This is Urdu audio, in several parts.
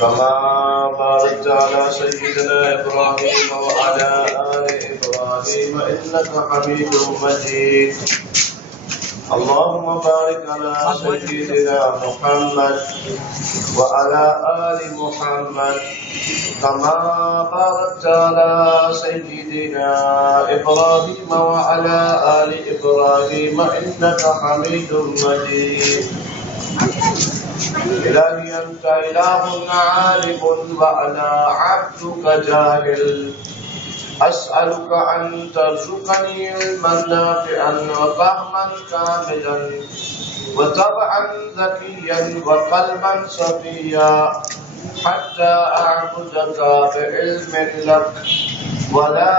كما باركت على سيدنا إبراهيم وعلى آل إبراهيم إنك حميد مجيد. اللهم بارك على سيدنا محمد وعلى آل محمد كما باركت على سيدنا إبراهيم وعلى آل إبراهيم إنك حميد مجيد. إلهي أنت إله عالم وأنا عبدك جاهل، أسألك أن ترزقني علما نافعا وفهما كاملا وطبعا ذكيا وقلبا صفيا حتى أعبدك بعلم لك ولا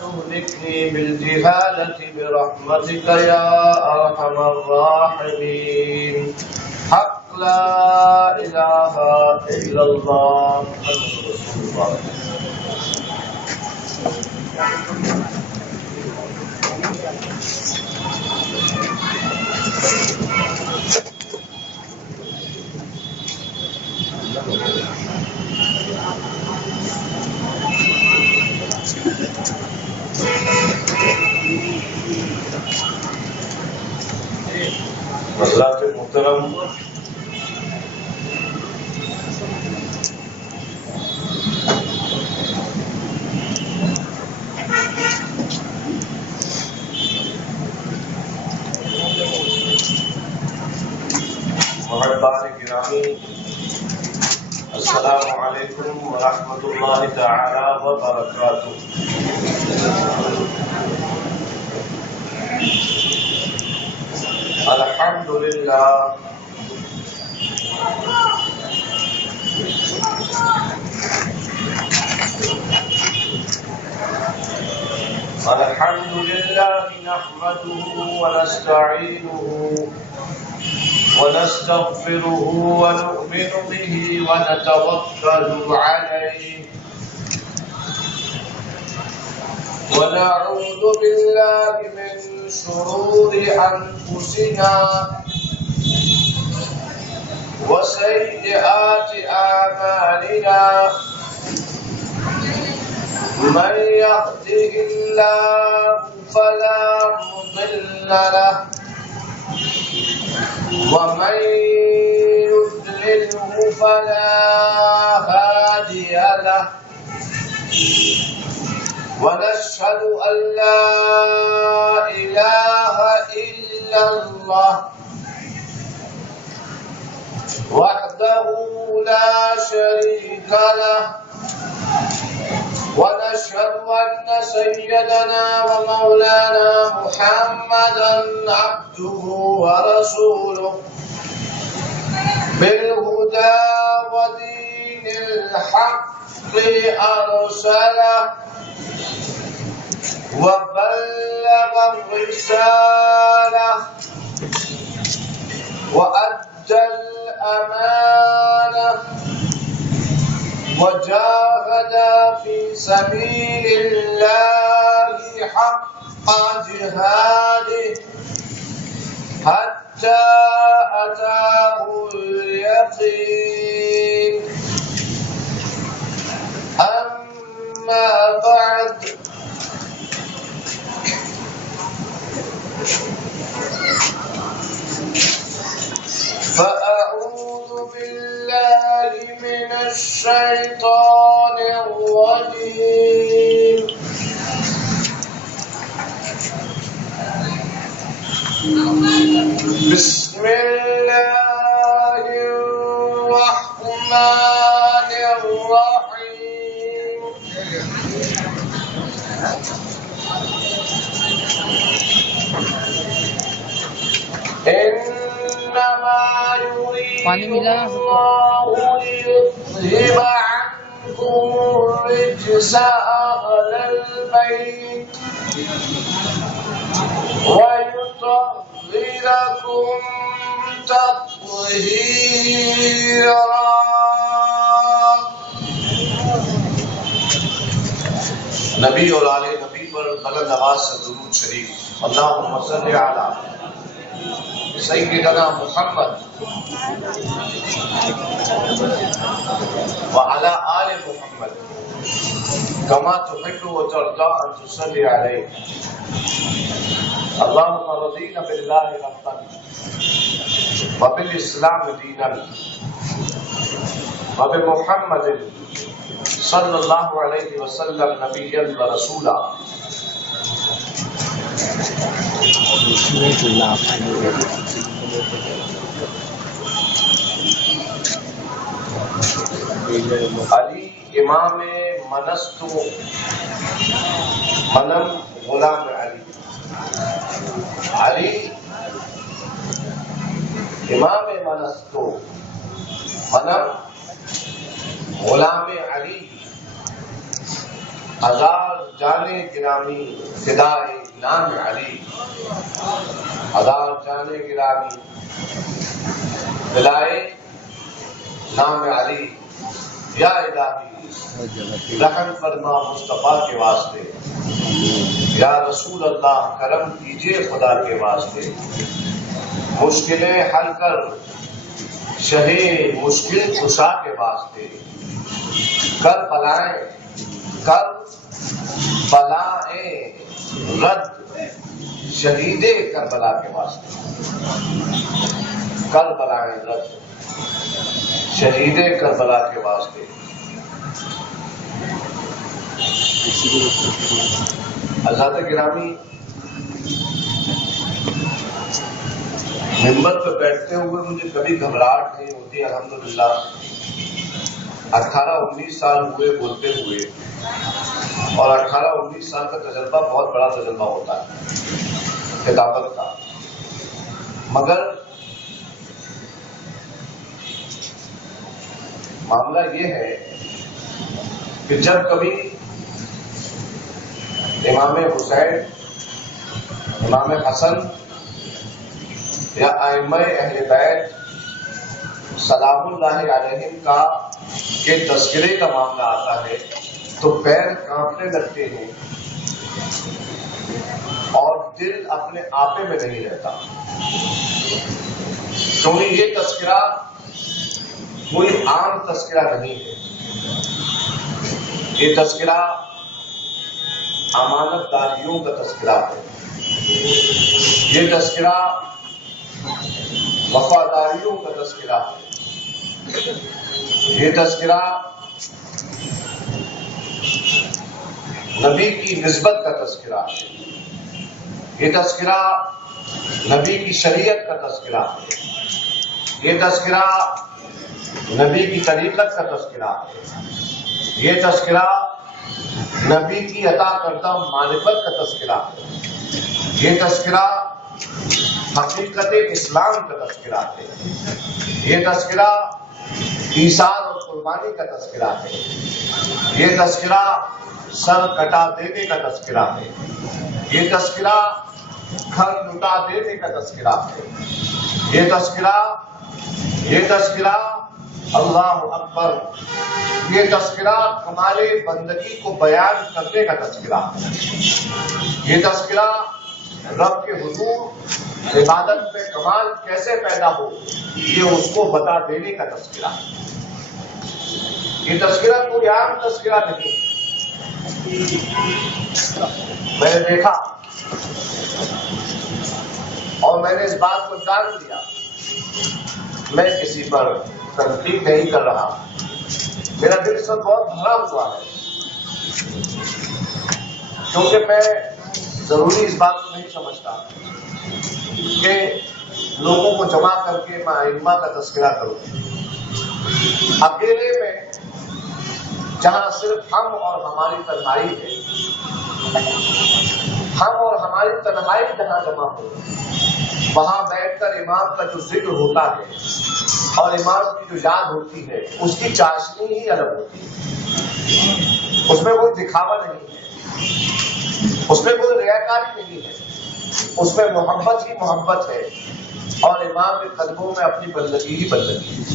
تهلكني بالجهالة برحمتك يا أرحم الراحمين. حق لا إله إلا الله محمد رسول الله. حضرات محترم، محبان گرامی، السلام علیکم ورحمۃ اللہ تعالی وبرکاتہ. الحمدللہ نحمده ونستعینه ونستغفره ونؤمن به ونتوكل عليه ونعوذ بالله من شرور أنفسنا وسيئات أعمالنا. من يهده الله فلا مضل له ومن يضلله فلا هادي له. ونشهد أن لا إله إلا الله وحده لا شريك له. ونشهد أن سيدنا ومولانا محمدا عبده ورسوله بالهدى ودين الحق أرسله وبلغ الرسالة وأدى الأمانة وجاهد في سبيل الله حق جهاده حتى أتاه اليقين. أما بعد، فأعوذ بالله من الشيطان الرجيم. بسم الله الرحمن الرحيم. إنما يريد الله ليذهب عنكم الرجس أهل البيت ويطهركم تطهيرا. نبی اور آل نبی پر بلند آواز سے درود شریف. اللہم صلی علی سیدنا محمد وعلى آل محمد كما تحب وترضى أن تصلي عليه. اللهم رضينا بالله ربا وبالإسلام دينا وبمحمد صلى الله عليه وسلم نبيا ورسولا. علی امام منستو منم غلام علی. علی امام منستو منم غلام علی. ہزار جانے گرامی فدائے نام علی. ہزار جانے گرامی فدائے نام علی. یا الہی رحم فرما مصطفیٰ کے واسطے. یا رسول اللہ کرم کیجئے خدا کے واسطے. مشکلیں حل کر شہے مشکل کشا کے واسطے. کر بلائیں رد شہید کربلا کے واسطے. کر بلائیں رد شہید کربلا کے واسطے. حضرات گرامی، ممبر پہ بیٹھتے ہوئے مجھے کبھی گھبراہٹ نہیں ہوتی الحمدللہ. 18-19 سال ہوئے بولتے ہوئے، اور 18-19 سال کا تجربہ بہت بڑا تجربہ ہوتا ہے خطابت کا. مگر معاملہ یہ ہے کہ جب کبھی امام حسین، امام حسن یا ائمہ اہل بیت سلام اللہ علیہم کے تذکرے کا معاملہ آتا ہے تو پیر کانپنے لگتے ہیں اور دل اپنے آپے میں نہیں رہتا. کیونکہ یہ تذکرہ کوئی عام تذکرہ نہیں ہے. یہ تذکرہ امانت داریوں کا تذکرہ ہے. یہ تذکرہ وفاداریوں کا تذکرہ ہے. یہ تذکرہ نبی کی نسبت کا تذکرہ ہے. یہ تذکرہ نبی کی شریعت کا تذکرہ ہے. یہ تذکرہ نبی کی طریقت کا تذکرہ ہے. یہ تذکرہ نبی کی عطا کردہ معرفت کا تذکرہ ہے. یہ تذکرہ حقیقت اسلام کا تذکرہ ہے. یہ تذکرہ ایثار اور قربانی کا تذکرہ ہے. یہ تذکرہ سر کٹا دینے کا تذکرہ ہے. یہ تذکرہ گھر لٹا دینے کا تذکرہ ہے. یہ تذکرہ اللہ اکبر، یہ تذکرہ کمال بندگی کو بیان کرنے کا تذکرہ ہے. یہ تذکرہ رب کے حضور عبادت میں کمال کیسے پیدا ہو یہ اس کو بتا دینے کا تذکرہ ہے. یہ تذکرہ کوئی عام تذکرہ نہیں. میں نے دیکھا اور میں نے اس بات کو جان لیا، میں کسی پر تنقید نہیں کر رہا. میرا دل سے بہت بھرا ہوا ہے کیونکہ میں ضروری اس بات کو نہیں سمجھتا کہ لوگوں کو جمع کر کے میں ائمہ کا تذکرہ کروں. اکیلے میں جہاں صرف ہم اور ہماری تنہائی ہے، ہم اور ہماری تنہائی جہاں جمع ہو، وہاں بیٹھ کر امام کا جو ذکر ہوتا ہے اور امام کی جو یاد ہوتی ہے اس کی چاشنی ہی الگ ہوتی ہے. اس میں کوئی دکھاوا نہیں ہے، اس میں کوئی ریاکاری نہیں ہے، اس میں محبت ہی محبت ہے اور امام کے قدموں میں اپنی بندگی ہی بندگی ہے.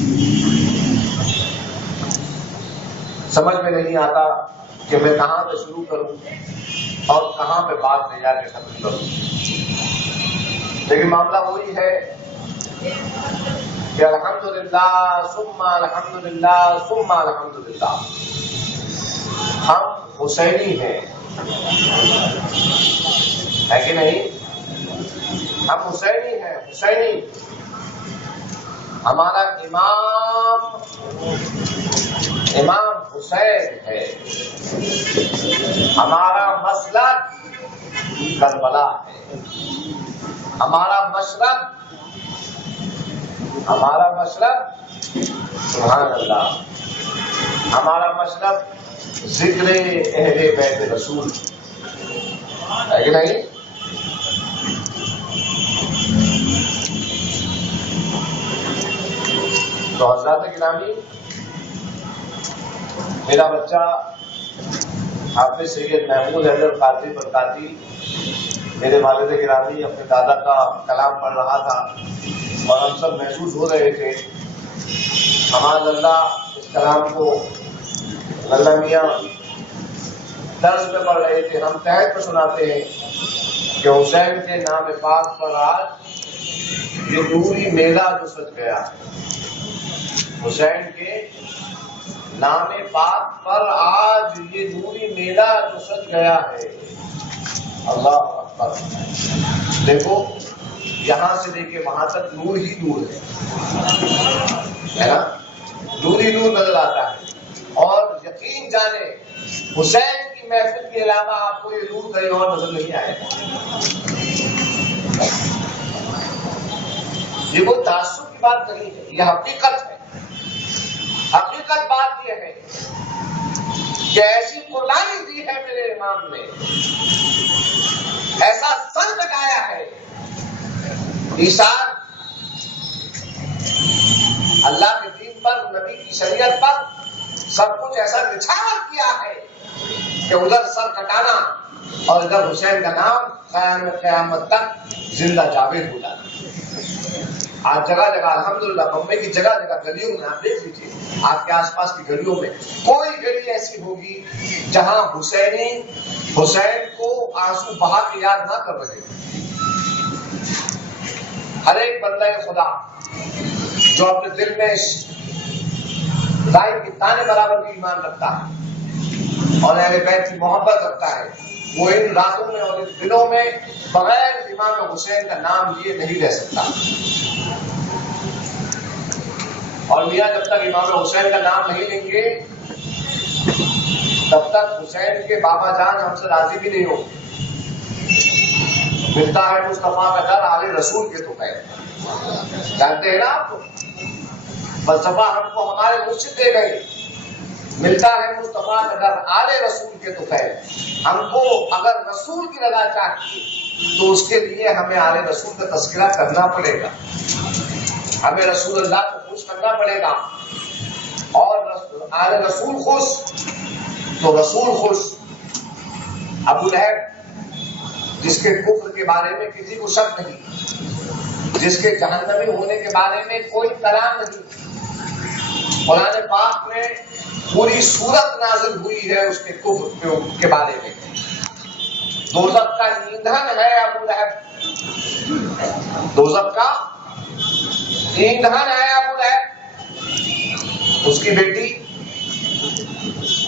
سمجھ میں نہیں آتا کہ میں کہاں پہ شروع کروں اور کہاں پہ بات لے جا کے ختم کروں. لیکن معاملہ وہی ہے کہ الحمدللہ ثم الحمدللہ ثم الحمدللہ، ہم حسینی ہیں، ہے کہ نہیں؟ ہم حسینی ہیں، حسینی، ہمارا امام حسین ہے، ہمارا مسلک کربلا ہے، ہمارا مشرق سبحان اللہ، ہمارا مشرق ذکر اہل بیت رسول ہے کہ نہیں؟ تو حضرات گرامی، میرا بچہ حافظ سید محمود حیدر قادری برکاتی میرے والد گرامی اپنے دادا کا کلام پڑھ رہا تھا اور ہم سب محسوس ہو رہے تھے، ہمارا اللہ اس کلام کو اللہ میاں طرز میں پڑھ رہے تھے، ہم تحت پر سناتے ہیں کہ حسین کے نام پاک پر آج یہ نوری میلہ جو سج گیا، حسین کے نام پاک پر آج یہ نوری میلہ جو سج گیا ہے، اللہ اکبر۔ دیکھو یہاں سے لے کے وہاں تک نور ہی نور ہے نا، نور ہی نور نظر آتا ہے، اور یقین جانے حسین کی محفل کے علاوہ آپ کو یہ نور کہیں اور نظر نہیں آئے گا۔ یہ کوئی تعصب کی بات نہیں ہے، یہ حقیقت ہے۔ حقیقت بات یہ ہے کہ ایسی قربانی دی ہے میرے امام نے، ایسا سر کٹایا ہے، ایثار اللہ کے دین پر، نبی کی شریعت پر سب کچھ ایسا نچھاور کیا ہے کہ ادھر سر کٹانا اور ادھر حسین کا نام قیامت تک زندہ جاوید ہو جانا۔ آج جگہ جگہ الحمدللہ بمبئی کی جگہ جگہ گلیوں میں آپ دیکھ لیجیے، آپ کے آس پاس کی گلیوں میں کوئی گلی ایسی ہوگی جہاں حسین کو آنسو بہا کے یاد نہ کر رہے۔ ہر ایک بندہ خدا جو اپنے دل میں دائیں کے تانے برابر کی ایمان رکھتا ہے اور اہل بیت کی محبت رکھتا ہے، وہ ان راتوں میں اور ان دنوں میں بغیر امام حسین کا نام لیے نہیں رہ سکتا۔ اور میاں جب تک امام حسین کا نام نہیں لیں گے تب تک حسین کے بابا جان ہم سے راضی بھی نہیں ہوں۔ ملتا ہے مصطفیٰ کا در آل رسول کے تو ہے، جانتے ہیں نا آپ کو، فلسفہ ہم کو ہمارے مرشد دے گئے، ملتا ہے مصطفیٰ کا در آل رسول کے تو ہے۔ ہم کو اگر رسول کی رضا چاہیے تو اس کے لیے ہمیں آل رسول کا تذکرہ کرنا پڑے گا، ہمیں رسول اللہ کو خوش کرنا پڑے گا، اور آل رسول خوش تو رسول خوش۔ ابو لہب جس کے کفر کے بارے میں کسی کو شک نہیں، جس کے جہنمی ہونے کے بارے میں کوئی کلام نہیں، قرآن پاک میں پوری سورت نازل ہوئی ہے اس کے کفر کے بارے میں۔ دوزخ کا ایندھن ہے ابو لہب، دوزخ کا ایندھن ہے ابو لہب۔ اس کی بیٹی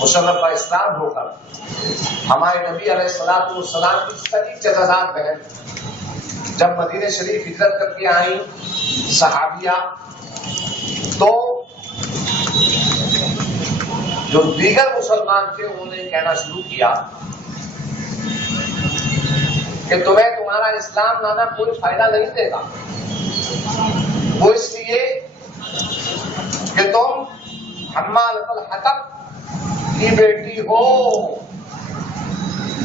مشرفہ اسلام ہو کر ہمارے نبی علیہ السلام کی قریب جزازات بہن جب مدینہ شریف ہجرت کر کے آئیں صحابیہ، تو جو دیگر مسلمان تھے انہوں نے کہنا شروع کیا کہ تمہیں تمہارا اسلام لانا کوئی فائدہ نہیں دے گا، وہ اس لیے کہ تم حمالۃ الحطب کی بیٹی ہو،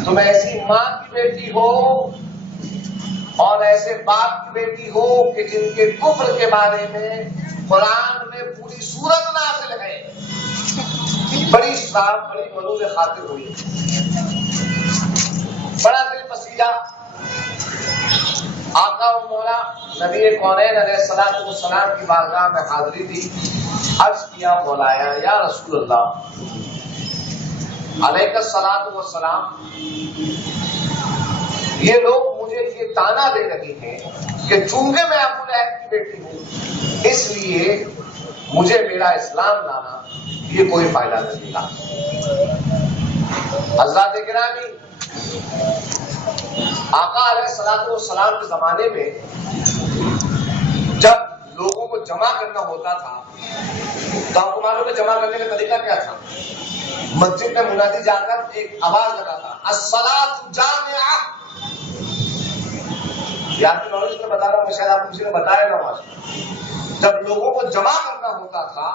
تم ایسی ماں کی بیٹی ہو اور ایسے باپ کی بیٹی ہو کہ جن کے کفر کے بارے میں قرآن میں پوری سورت نازل ہے۔ بڑی صاحب بڑی منور خاطر ہوئی، بڑا دل پسیدہ آقا و مولا نبی کونین علیہ السلام کی بارگاہ میں حاضری دی، عرض کیا مولایا یا رسول اللہ علیہ السلام، یہ لوگ مجھے یہ تانا دے رہی ہیں کہ چونکہ میں ابو لہب کی بیٹی ہوں اس لیے مجھے میرا اسلام لانا یہ کوئی فائدہ نہیں تھا۔ حضرات گرامی، آقا علیہ الصلوۃ والسلام کے زمانے میں جب لوگوں کو جمع کرنا ہوتا تھا تو آپ کو معلوم ہے جمع کرنے کا طریقہ کیا تھا؟ مسجد میں منادی جا کر ایک آواز لگاتا، الصلاۃ جامعہ۔ یہ آپ کی نالج میں بتا رہا ہوں، شاید آپ کسی نے بتایا نہ ہو۔ جب لوگوں کو جمع کرنا ہوتا تھا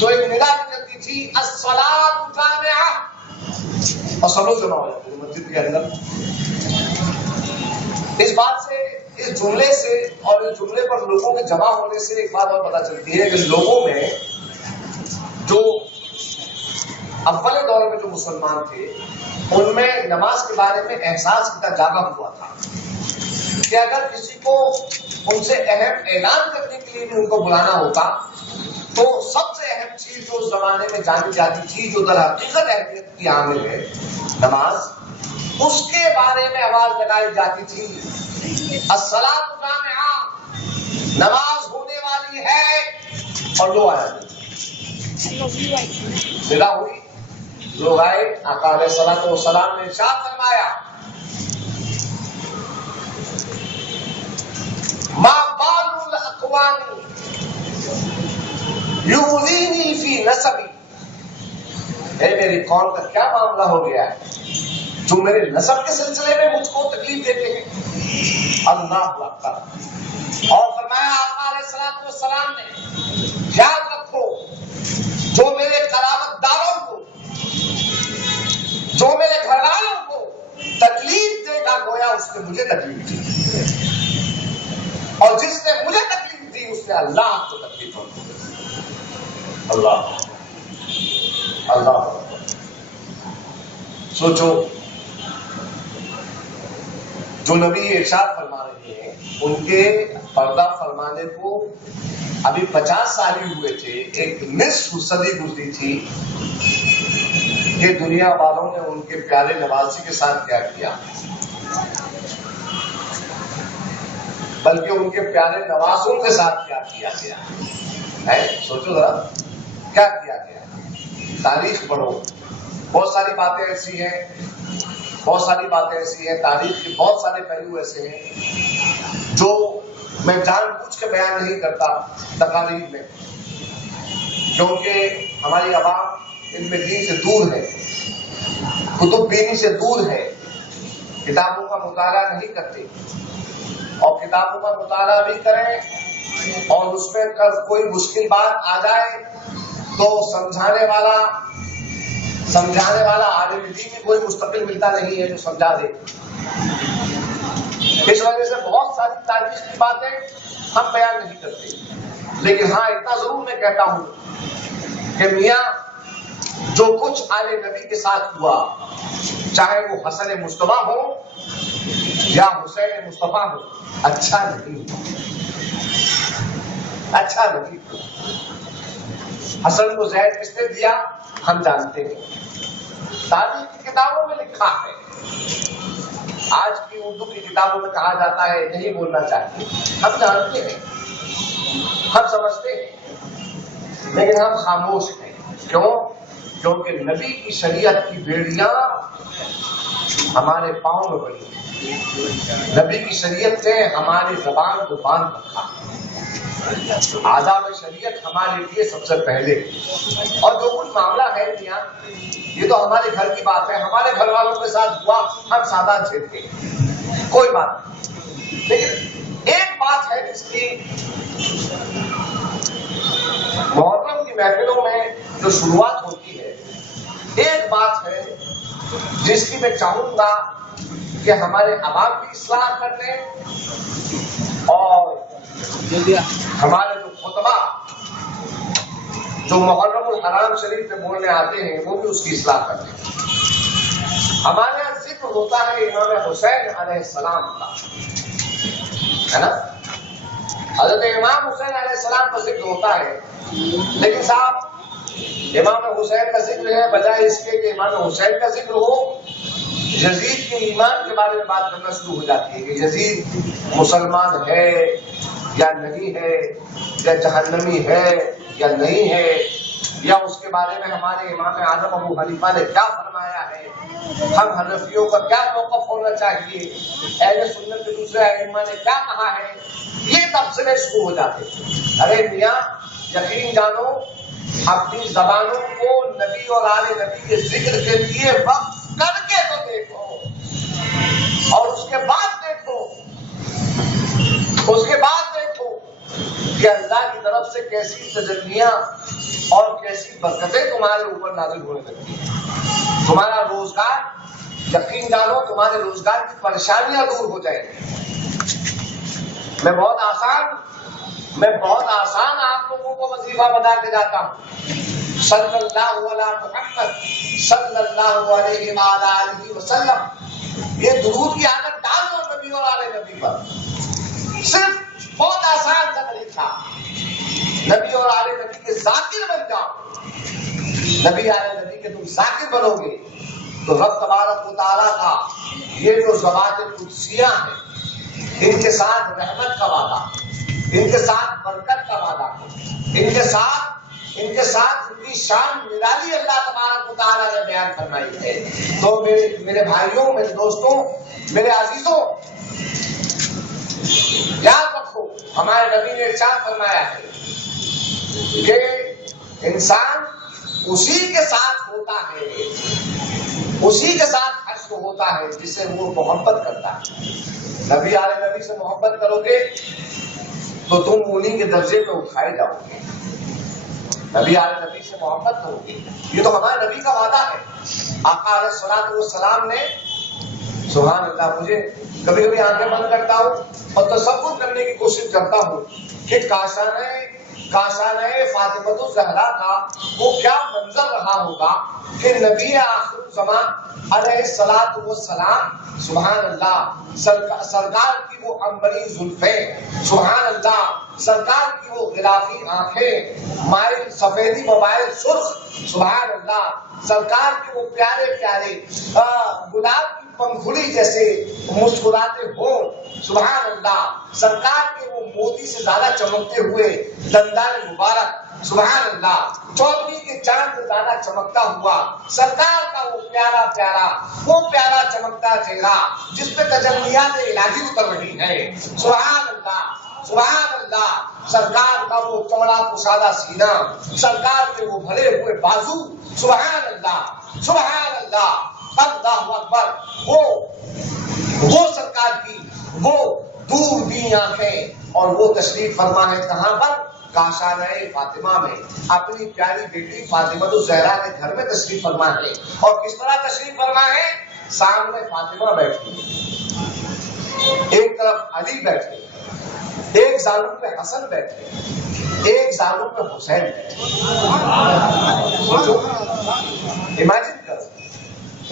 تو ایک ندا نکلتی تھی، الصلاۃ جامعہ، اور سب لوگ جمع ہو جاتے تھے مسجد کے اندر۔ اس بات سے، اس جملے سے اور اس جملے پر لوگوں کے جمع ہونے سے ایک بات اور پتہ چلتی ہے کہ لوگوں میں جو اول دور میں جو مسلمان تھے ان میں نماز کے بارے میں احساس کتنا جاگا ہوا تھا کہ اگر کسی کو ان سے اہم اعلان کرنے کے لیے بھی ان کو بلانا ہوتا تو سب سے اہم چیز جو اس زمانے میں جانی جاتی تھی، جو در حقیقت اہمیت کی حامل ہے، نماز، اس کے بارے میں آواز لگائی جاتی تھی، الصلاۃ جامعہ، نماز ہونے والی ہے، اور لوگ آئے، ندا ہوئی، لوگ آئے۔ آقا علیہ الصلوۃ والسلام نے ارشاد فرمایا، ما بال الاقوام یؤذینی فی نسبی، اے میری قوم کا کیا معاملہ ہو گیا ہے جو میرے نسب کے سلسلے میں مجھ کو تکلیف دیتے ہیں۔ اللہ اکبر۔ اور فرمایا آقا علیہ الصلوۃ والسلام نے، یاد رکھو جو میرے قرابت داروں کو، جو میرے گھر والوں کو تکلیف دے گا گویا اس نے مجھے تکلیف دی، اور جس نے مجھے تکلیف دی اس نے اللہ کو تکلیف دی۔ اللہ اللہ، سوچو، جو نبی ارشاد فرما رہے ہیں ان کے پردہ فرمانے کو ابھی 50 سال ہی ہوئے تھے، ایک نصف صدی گزری تھی کہ دنیا والوں نے ان کے پیارے نوازی کے ساتھ کیا کیا، بلکہ ان کے پیارے نوازوں کے ساتھ کیا کیا گیا ہے۔ سوچو ذرا کیا کیا گیا، تاریخ پڑھو، بہت ساری باتیں ایسی ہیں، بہت ساری باتیں ایسی ہیں، تاریخ کے بہت سارے پہلو ایسے ہیں جو میں جان بوجھ کے بیان نہیں کرتا تقاریر میں، کیونکہ ہماری عوام ان میں دین سے دور ہے، کتب بینی سے دور ہے، کتابوں کا مطالعہ نہیں کرتے، اور کتابوں کا مطالعہ بھی کریں اور اس میں کوئی مشکل بات آ جائے تو سمجھانے والا عالم دین بھی کوئی مستقل ملتا نہیں ہے جو سمجھا دے۔ اس وجہ سے بہت ساری تاریخ کی باتیں ہم بیان نہیں کرتے، لیکن ہاں اتنا ضرور میں کہتا ہوں کہ میاں جو کچھ آل نبی کے ساتھ ہوا، چاہے وہ حسن مصطفیٰ ہو یا حسین مصطفیٰ ہو، اچھا نہیں ہوا، اچھا نہیں ہوا۔ حسن کو زہر کس نے دیا ہم جانتے ہیں، تاریخ کی کتابوں میں لکھا ہے، آج کی اردو کی کتابوں میں کہا جاتا ہے نہیں بولنا چاہیے، ہم جانتے ہیں، ہم سمجھتے ہیں، لیکن ہم خاموش ہیں۔ کیوں؟ کیونکہ نبی کی شریعت کی بیڑیاں ہمارے پاؤں میں پڑی ہیں، نبی کی شریعت نے ہماری زبان کو باندھ رکھا، آداب شریعت ہمارے لیے سب سے پہلے، اور جو کچھ معاملہ ہے میاں یہ تو ہمارے گھر کی بات ہے، ہمارے گھر والوں کے ساتھ ہوا، ہم سادہ جھیلتے ہیں، کوئی بات نہیں، لیکن ایک بات ہے جس کی محرم کی محفلوں میں جو شروعات ہوتی ہے، ایک بات ہے جس کی میں چاہوں گا کہ ہمارے عوام کی اصلاح کر لیں اور ہمارے جو خطبہ جو محرم الحرام شریف میں بولنے آتے ہیں وہ بھی اس کی اصلاح کر لیں۔ ہمارے یہاں ذکر ہوتا ہے امام حسین علیہ السلام کا، ہے نا، حضرت امام حسین علیہ السلام کا ذکر ہوتا ہے، لیکن صاحب امام حسین کا ذکر ہے بجائے اس کے کہ امام حسین کا ذکر ہو، یزید کے ایمان کے بارے میں بات کرنا شروع ہو جاتی ہے کہ یزید مسلمان ہے یا نہیں ہے، یا جہنمی ہے یا نہیں ہے، یا اس کے بارے میں ہمارے امام اعظم ابو حنیفہ نے کیا فرمایا ہے، ہم حنفیوں کا کیا موقف ہونا چاہیے، اہل سنت کے دوسرے ائمہ نے کیا کہا ہے، یہ تبصرے شروع ہو جاتے ہیں۔ ارے میاں یقین جانو، اپنی زبانوں کو نبی اور آل نبی کے ذکر کے لیے وقف کر کے تو دیکھو، اور اس کے بعد دیکھو کہ اللہ کی طرف سے کیسی تجلیاں اور کیسی برکتیں تمہارے اوپر نازل ہونے لگتی ہیں۔ تمہارا روزگار، یقین جانو تمہارے روزگار کی پریشانیاں دور ہو جائیں گی۔ میں بہت آسان آپ لوگوں کو وظیفہ بتا کے جاتا ہوں، صلی اللہ علیہ محمد صلی اللہ علیہ وآلہ وسلم، یہ درود کی عادت ڈال دو نبی اور آل نبی پر، صرف بہت آسان سا طریقہ، نبی اور آل نبی کے ذاکر بن جاؤ، نبی آل نبی کے تم ذاکر بنو گے تو رب تبارک و تعالیٰ کا یہ جو ذوات قدسیہ ہیں، ان کے ساتھ رحمت کا وعدہ، ان کے ساتھ برکت کا وعدہ، ان کے ساتھ ان کی شان نرالی اللہ تبارک و تعالیٰ نے بیان فرمائی ہے۔ تو میرے بھائیوں، میرے دوستوں، میرے عزیزوں، یاد رکھو ہمارے نبی نے ارشاد فرمایا ہے کہ انسان اسی کے ساتھ ہوتا ہے، اسی کے ساتھ حشر ہوتا ہے جس سے وہ محبت کرتا ہے۔ نبی آل نبی سے محبت کرو گے تو تم انہی کے درجے میں اٹھائے جاؤ گے، نبی آل نبی سے محبت کرو گے، یہ تو ہمارے نبی کا وعدہ ہے۔ آقا علیہ الصلوۃ والسلام نے، سبحان اللہ، مجھے کبھی کبھی آنکھیں بند کرتا ہوں اور تصور کرنے کی کوشش کرتا ہوں کہ کاشانہ فاطمۃ الزہرا کا وہ کیا منظر رہا ہوگا کہ نبی آخر الزمان علیہ الصلوۃ والسلام، سبحان اللہ، سرکار کی وہ عنبری زلفیں، سبحان اللہ، سرکار کی وہ غلافی آنکھیں، مائل سفیدی موبائل سرخ، سبحان اللہ، سرکار کے وہ پیارے پیارے گلاب کی پنکھڑی جیسے مسکراتے ہو، سبحان اللہ، سرکار کے وہ موتی سے زیادہ چمکتے ہوئے دندان مبارک، سبحان اللہ، چودھویں کے چاند سے زیادہ چمکتا ہوا سرکار کا وہ پیارا چمکتا چہرہ جس پہ تجلیات الہی اتر رہی ہے، سبحان اللہ، سبحان اللہ، سرکار کا وہ چوڑا کشادہ سینہ، سرکار کے وہ بھرے ہوئے بازو، سبحان اللہ، سبحان اللہ، اللہ اکبر، وہ سرکار کی وہ دور بین آنکھیں، اور وہ تشریف فرما ہے کہاں پر؟ کاشانہ فاطمہ میں، اپنی پیاری بیٹی فاطمہ الزہرا کے گھر میں تشریف فرما ہے۔ اور کس طرح تشریف فرما ہے؟ سامنے فاطمہ بیٹھی، ایک طرف علی بیٹھے، ایک زانو پہ حسن بیٹھے، ایک زانو پہ حسین بیٹھے۔ سوچو،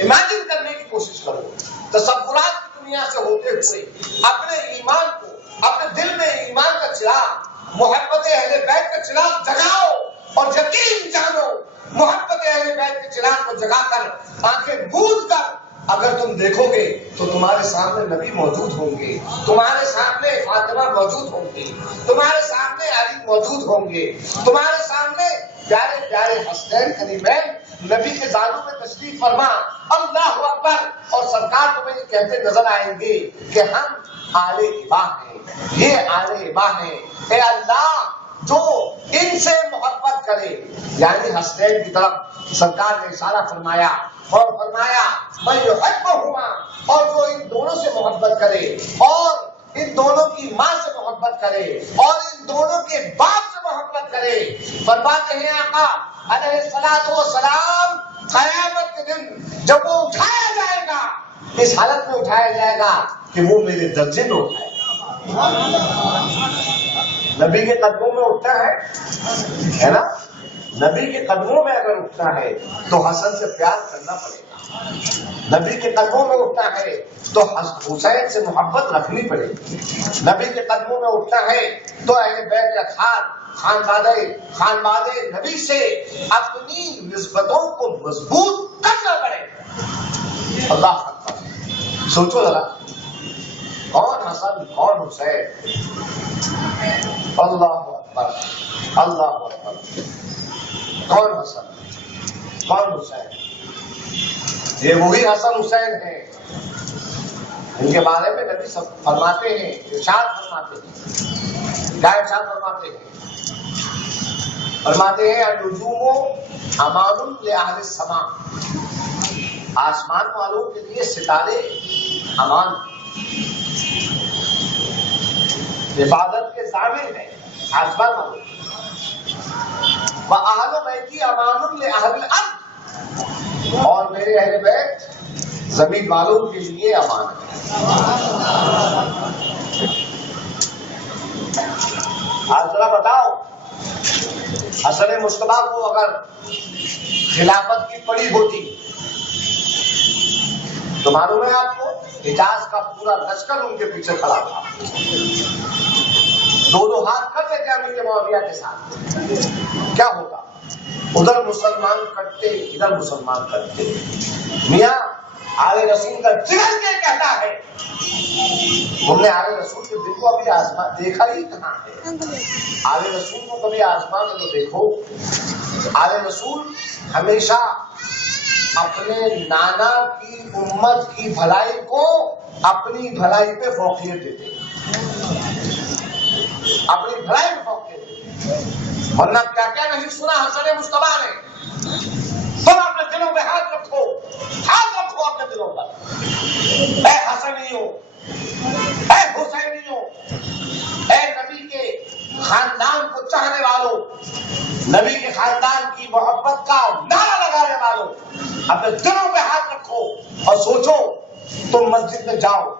امیجن کرنے کی کوشش کرو، تصورات کی دنیا سے ہوتے ہوئے اپنے ایمان کو، اپنے دل میں ایمان کا چراغ، محبت اہل بیت کا چراغ جگاؤ، اور یقین جانو محبت اہل بیت کے چراغ کو جگا کر آنکھیں بوجھ کر اگر تم دیکھو گے تو تمہارے سامنے نبی موجود ہوں گے، تمہارے سامنے فاطمہ موجود ہوں گی، تمہارے سامنے علی موجود ہوں گے، تمہارے سامنے پیارے پیارے حسنین کریمین نبی کے زانو میں تشریف فرما، اللہ اکبر، اور سرکار تمہیں یہ کہتے نظر آئیں گے کہ ہم آل ابا ہیں، یہ آل ابا ہیں، اے اللہ جو ان سے محبت کرے، یعنی حسنین کی طرف سرکار نے اشارہ فرمایا اور فرمایا میں یحبہما، اور جو ان دونوں سے محبت کرے اور ان دونوں کی ماں سے محبت کرے اور ان دونوں کے باپ سے محبت کرے، فرماتے ہیں آقا علیہ الصلوۃ والسلام قیامت کے دن جب وہ اٹھایا جائے گا، اس حالت میں اٹھایا جائے گا کہ وہ میرے درجے میں اٹھائے گا۔ نبی کے قدموں میں اٹھتا ہے نا، نبی کے قدموں میں اگر اٹھنا ہے تو حسن سے پیار کرنا پڑے گا، نبی کے قدموں میں اٹھنا ہے تو حسین سے محبت رکھنی پڑے گی، نبی کے قدموں میں اٹھنا ہے تو اہل بیت اطہار خانواد نبی سے اپنی نسبتوں کو مضبوط کرنا پڑے گا۔ اللہ اکبر. سوچو ذرا، کون حسن کون حسین؟ اللہ اکبر اللہ اکبر. کون حسن کون حسین؟ یہ وہی حسن حسین ہیں ان کے بارے میں نبی سب فرماتے ہیں، ارشاد فرماتے ہیں. کیا ارشاد فرماتے ہیں؟ فرماتے ہیں النجوم امان لأہل السماء، آسمان والوں کے لیے ستارے امان، حفاظت کے ضامن ہیں آسمان والوں. وَأَهْلُ بَيْتِي أَمَانٌ لِأَهْلِ الْأَرْضِ، اور میرے اہل بیت زمین والوں کے لیے امان ہے. آج ذرا بتاؤ، حسن مصطفیٰ کو اگر خلافت کی پڑی ہوتی تو معلوم ہے آپ کو، حجاز کا پورا لشکر ان کے پیچھے کھڑا تھا. دو ہاتھ کر لیتے امیر معاویہ کے ساتھ، کیا ہوتا؟ ادھر مسلمان کٹتے ادھر مسلمان کٹتے. میاں آل رسول کا جگر یہ کہتا ہے، تم نے آل رسول کے دل کو ابھی آسمان دیکھا ہی کہاں ہے؟ آل رسول کو کبھی آسمان میں تو دیکھو. آل رسول ہمیشہ اپنے نانا کی امت کی بھلائی کو اپنی بھلائی پہ فوقیت دیتے، اپنی بھلائی پہ فوقیت دیتے. ورنہ کیا کیا نہیں سنا حسن مصطفیٰ نے. تم اپنے دلوں میں ہاتھ رکھو اپنے دلوں پر. اے حسنیوں، اے حسینیوں، اے نبی کے خاندان کو چاہنے والوں، نبی کے خاندان کی محبت کا نعرہ لگانے والوں، اپنے دلوں پہ ہاتھ رکھو اور سوچو. تم مسجد میں جاؤ،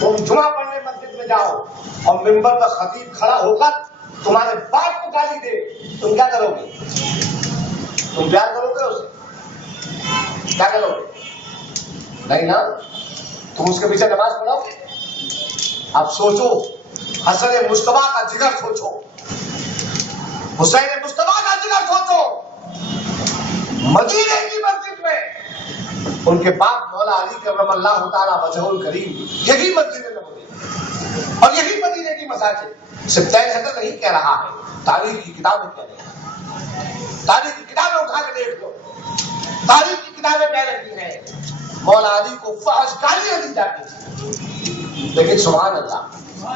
تم جمعہ پڑھنے مسجد میں جاؤ اور ممبر پر خطیب کھڑا ہو کر تمہارے باپ کو گالی دے، تم کیا کرو گے؟ تم پیار کرو گے اسے؟ کیا کرو گے؟ نہیں نا. تم اس کے پیچھے نماز پڑھو گے؟ اب سوچو، حسن مصطفیٰ کا جگر سوچو، حسین مصطفیٰ کا جگر سوچو. مدینے کی مسجد میں ان کے باپ مولا علی کرم اللہ تعالی وجہہ الکریم یہی مسجد نبوی اور یہی مدینے کی مساجد. صرف تین حضرت نہیں کہہ رہا ہے، تاریخ کی کتابیں کہہ رہی ہیں. تاریخ کی کتابیں اٹھا کے دیکھ لو، تاریخ کی کتابیں کہہ رہی ہیں مولا علی کو فحش گالیاں دی جاتی تھی. لیکن سبحان اللہ،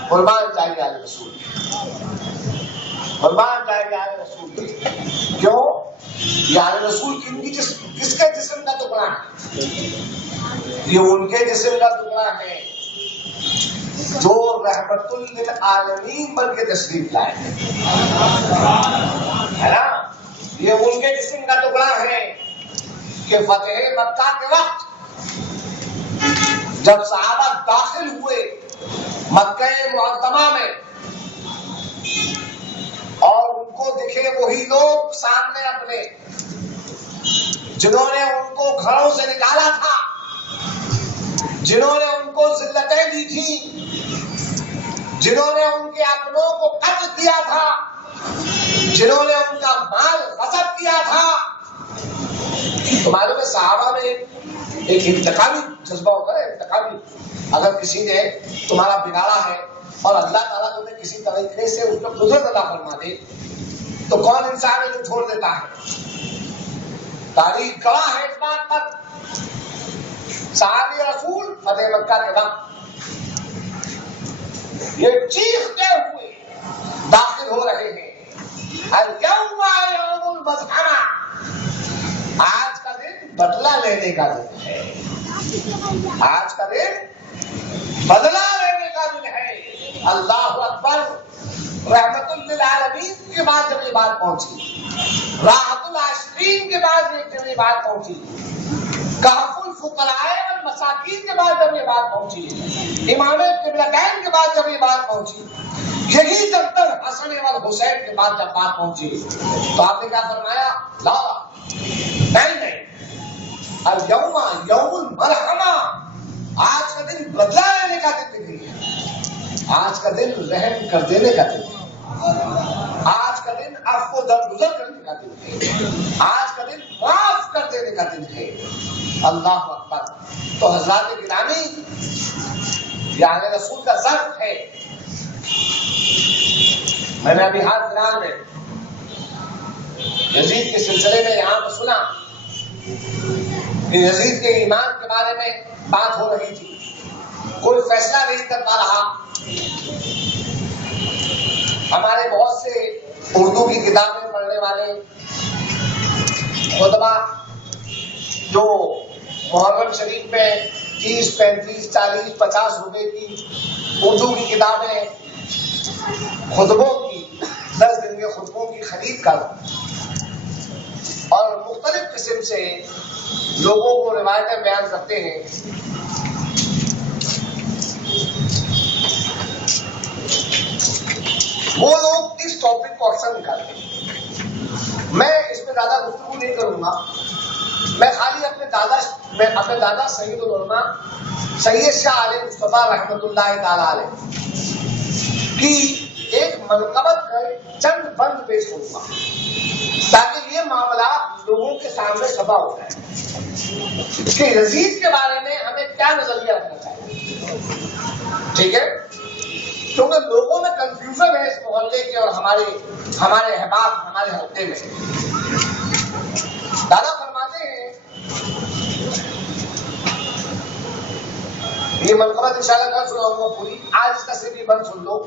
قربان جائے آل رسول، قربان جائے آل رسول. کیوں؟ یہ آل رسول کس کے جسم کا ٹکڑا ہے؟ یہ ان کے جسم کا ٹکڑا ہے جو رحمت للعالمین بن کے تشریف لائے ہیں، ہے نا. یہ ان کے جسم کا ٹکڑا ہے کہ فتح مکہ کے وقت جب صحابہ داخل ہوئے مکہ معظمہ میں اور ان کو دکھے وہی لوگ سامنے اپنے جنہوں نے ان کو گھروں سے نکالا تھا، جنہوں نے ان کو ذلتیں دی تھی، جنہوں نے ان کے اپنوں کو قتل کیا تھا، جنہوں نے ان کا مال غصب کیا تھا. تو معلوم ہے صحابہ میں ایک انتقامی جذبہ ہوتا ہے. انتقامی، اگر کسی نے تمہارا بگاڑا ہے اور اللہ تعالیٰ تمہیں کسی طریقے سے اس پر قدرت عطا فرما دے تو کون انسان ہے جو چھوڑ دیتا ہے؟ تاریخ گواہ ہے اس بات پر. صحابی رسول فتح مکہ کے وقت یہ چیختے ہوئے داخل ہو رہے ہیں، اليوم یوم المزحمہ، آج کا دن بدلہ لینے کا دن ہے، آج کا دن بدلہ لینے کا دن ہے. اللہ اکبر. رحمت للعالمین کے بعد جب یہ بات پہنچی، راحت العاشقین کے بعد جب یہ بات پہنچی، کہف الفقراء والمساکین کے بعد جب یہ بات پہنچی، امام قبلتین کے بعد جب یہ بات پہنچی، یہی جب تک حسن اور حسین کے بعد جب بات پہنچی تو آپ نے کیا فرمایا؟ لا نہیں، اليوم یوم المرحمہ، آج کا دن بدلہ لینے کا دن نہیں ہے، آج کا دن رحم کر دینے کا دن ہے، آج کا کا دن عفو و درگزر کرنے کا دن ہے، آج کا دن معاف کر دینے کا دن ہے۔ اللہ اکبر۔ تو حضرات گرامی، یہ آل رسول کا ظرف ہے۔ میں نے ابھی حال فلحال میں یزید کے سلسلے میں یہاں پر سنا کہ یزید کے ایمان کے بارے میں بات ہو رہی تھی، کوئی فیصلہ نہیں کر پا رہا۔ ہمارے بہت سے اردو کی کتابیں پڑھنے والے خطبہ جو محرم شریف میں 30 35 40 50 روپے کی اردو کی کتابیں خطبوں کی 10 دن کے خطبوں کی خرید کر اور مختلف قسم سے لوگوں کو روایتیں بیان کرتے ہیں، وہ لوگ اس ٹاپک کو اکثر نکالتے ہیں۔ میں اس میں زیادہ گفتگو نہیں کروں گا، میں خالی اپنے دادا سید العلماء سید شاہ علیہ مصطفیٰ رحمۃ اللہ تعالی علیہ کی ایک منقبت کا چند بند پیش کروں گا تاکہ یہ معاملہ لوگوں کے سامنے چھپا ہو جائے کہ یزید کے بارے میں ہمیں کیا نظریہ رکھنا چاہیے، ٹھیک ہے؟ کیونکہ لوگوں میں کنفیوژن ہے اس محلے کے اور ہمارے احباب ہمارے حلقے میں۔ دادا فرماتے ہیں، یہ منقبت انشاءاللہ کل سناؤں گا پوری، آج اس کا صرف بند سن لو۔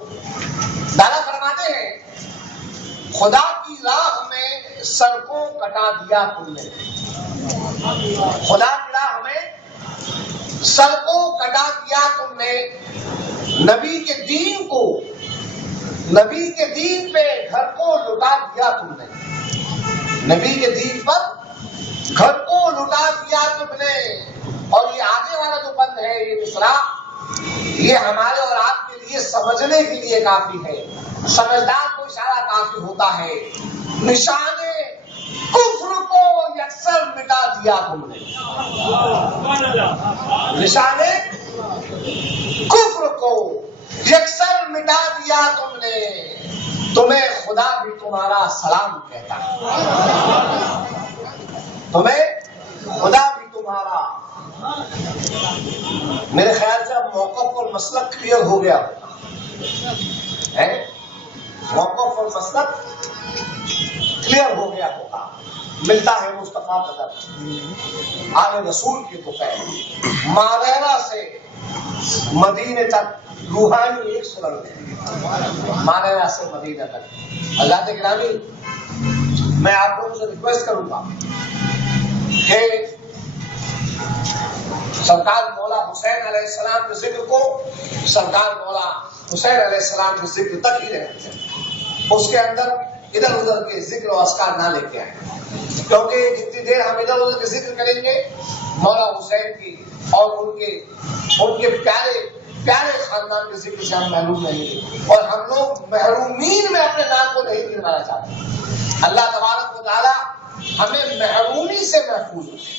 دادا فرماتے ہیں، خدا کی راہ میں سر کو کٹا دیا تم نے، خدا کی راہ میں سر کو کٹا دیا تم نے، نبی کے دین کو، نبی کے دین پہ گھر کو لٹا دیا تم نے، نبی کے دین پر گھر کو لٹا دیا تم نے۔ اور یہ آگے والا جو بند ہے، یہ مصرع، یہ ہمارے اور آپ کے لیے سمجھنے کے لیے کافی ہے، سمجھدار کو اشارہ کافی ہوتا ہے۔ نشان کفر کو یکسر مٹا دیا تم نے، نشان کفر کو یکسر مٹا دیا تم نے، تمہیں خدا بھی تمہارا سلام کہتا ہے، تمہیں خدا بھی تمہارا۔ میرے خیال سے اب موقف اور مسلک کلیئر ہو گیا ہے، موقف اور مسلک کلیئر ہو گیا ہوگا۔ ملتا ہے مصطفیٰ قدر آل رسول کی تو پہلے ماویرا سے مدینے تک روحانی ایک سرنگ ہے، ماویرا سے مدینہ تک۔ اللہ گرامی، میں آپ لوگوں سے ریکویسٹ کروں گا کہ سرکار مولا حسین علیہ السلام کے ذکر کو سرکار مولا حسین علیہ السلام کے ذکر تک ہی رہنا چاہیے، اس کے اندر ادھر ادھر کے ذکر و اذکار نہ لے کے آئے، کیونکہ جتنی دیر ہم ادھر ادھر کے ذکر کریں گے مولا حسین کی اور ان کے پیارے خاندان کے ذکر سے ہم محروم رہیں گے، اور ہم لوگ محرومین میں اپنے نام کو نہیں گروانا چاہتے۔ اللہ تبارک و تعالی ہمیں محرومی سے محفوظ رکھے،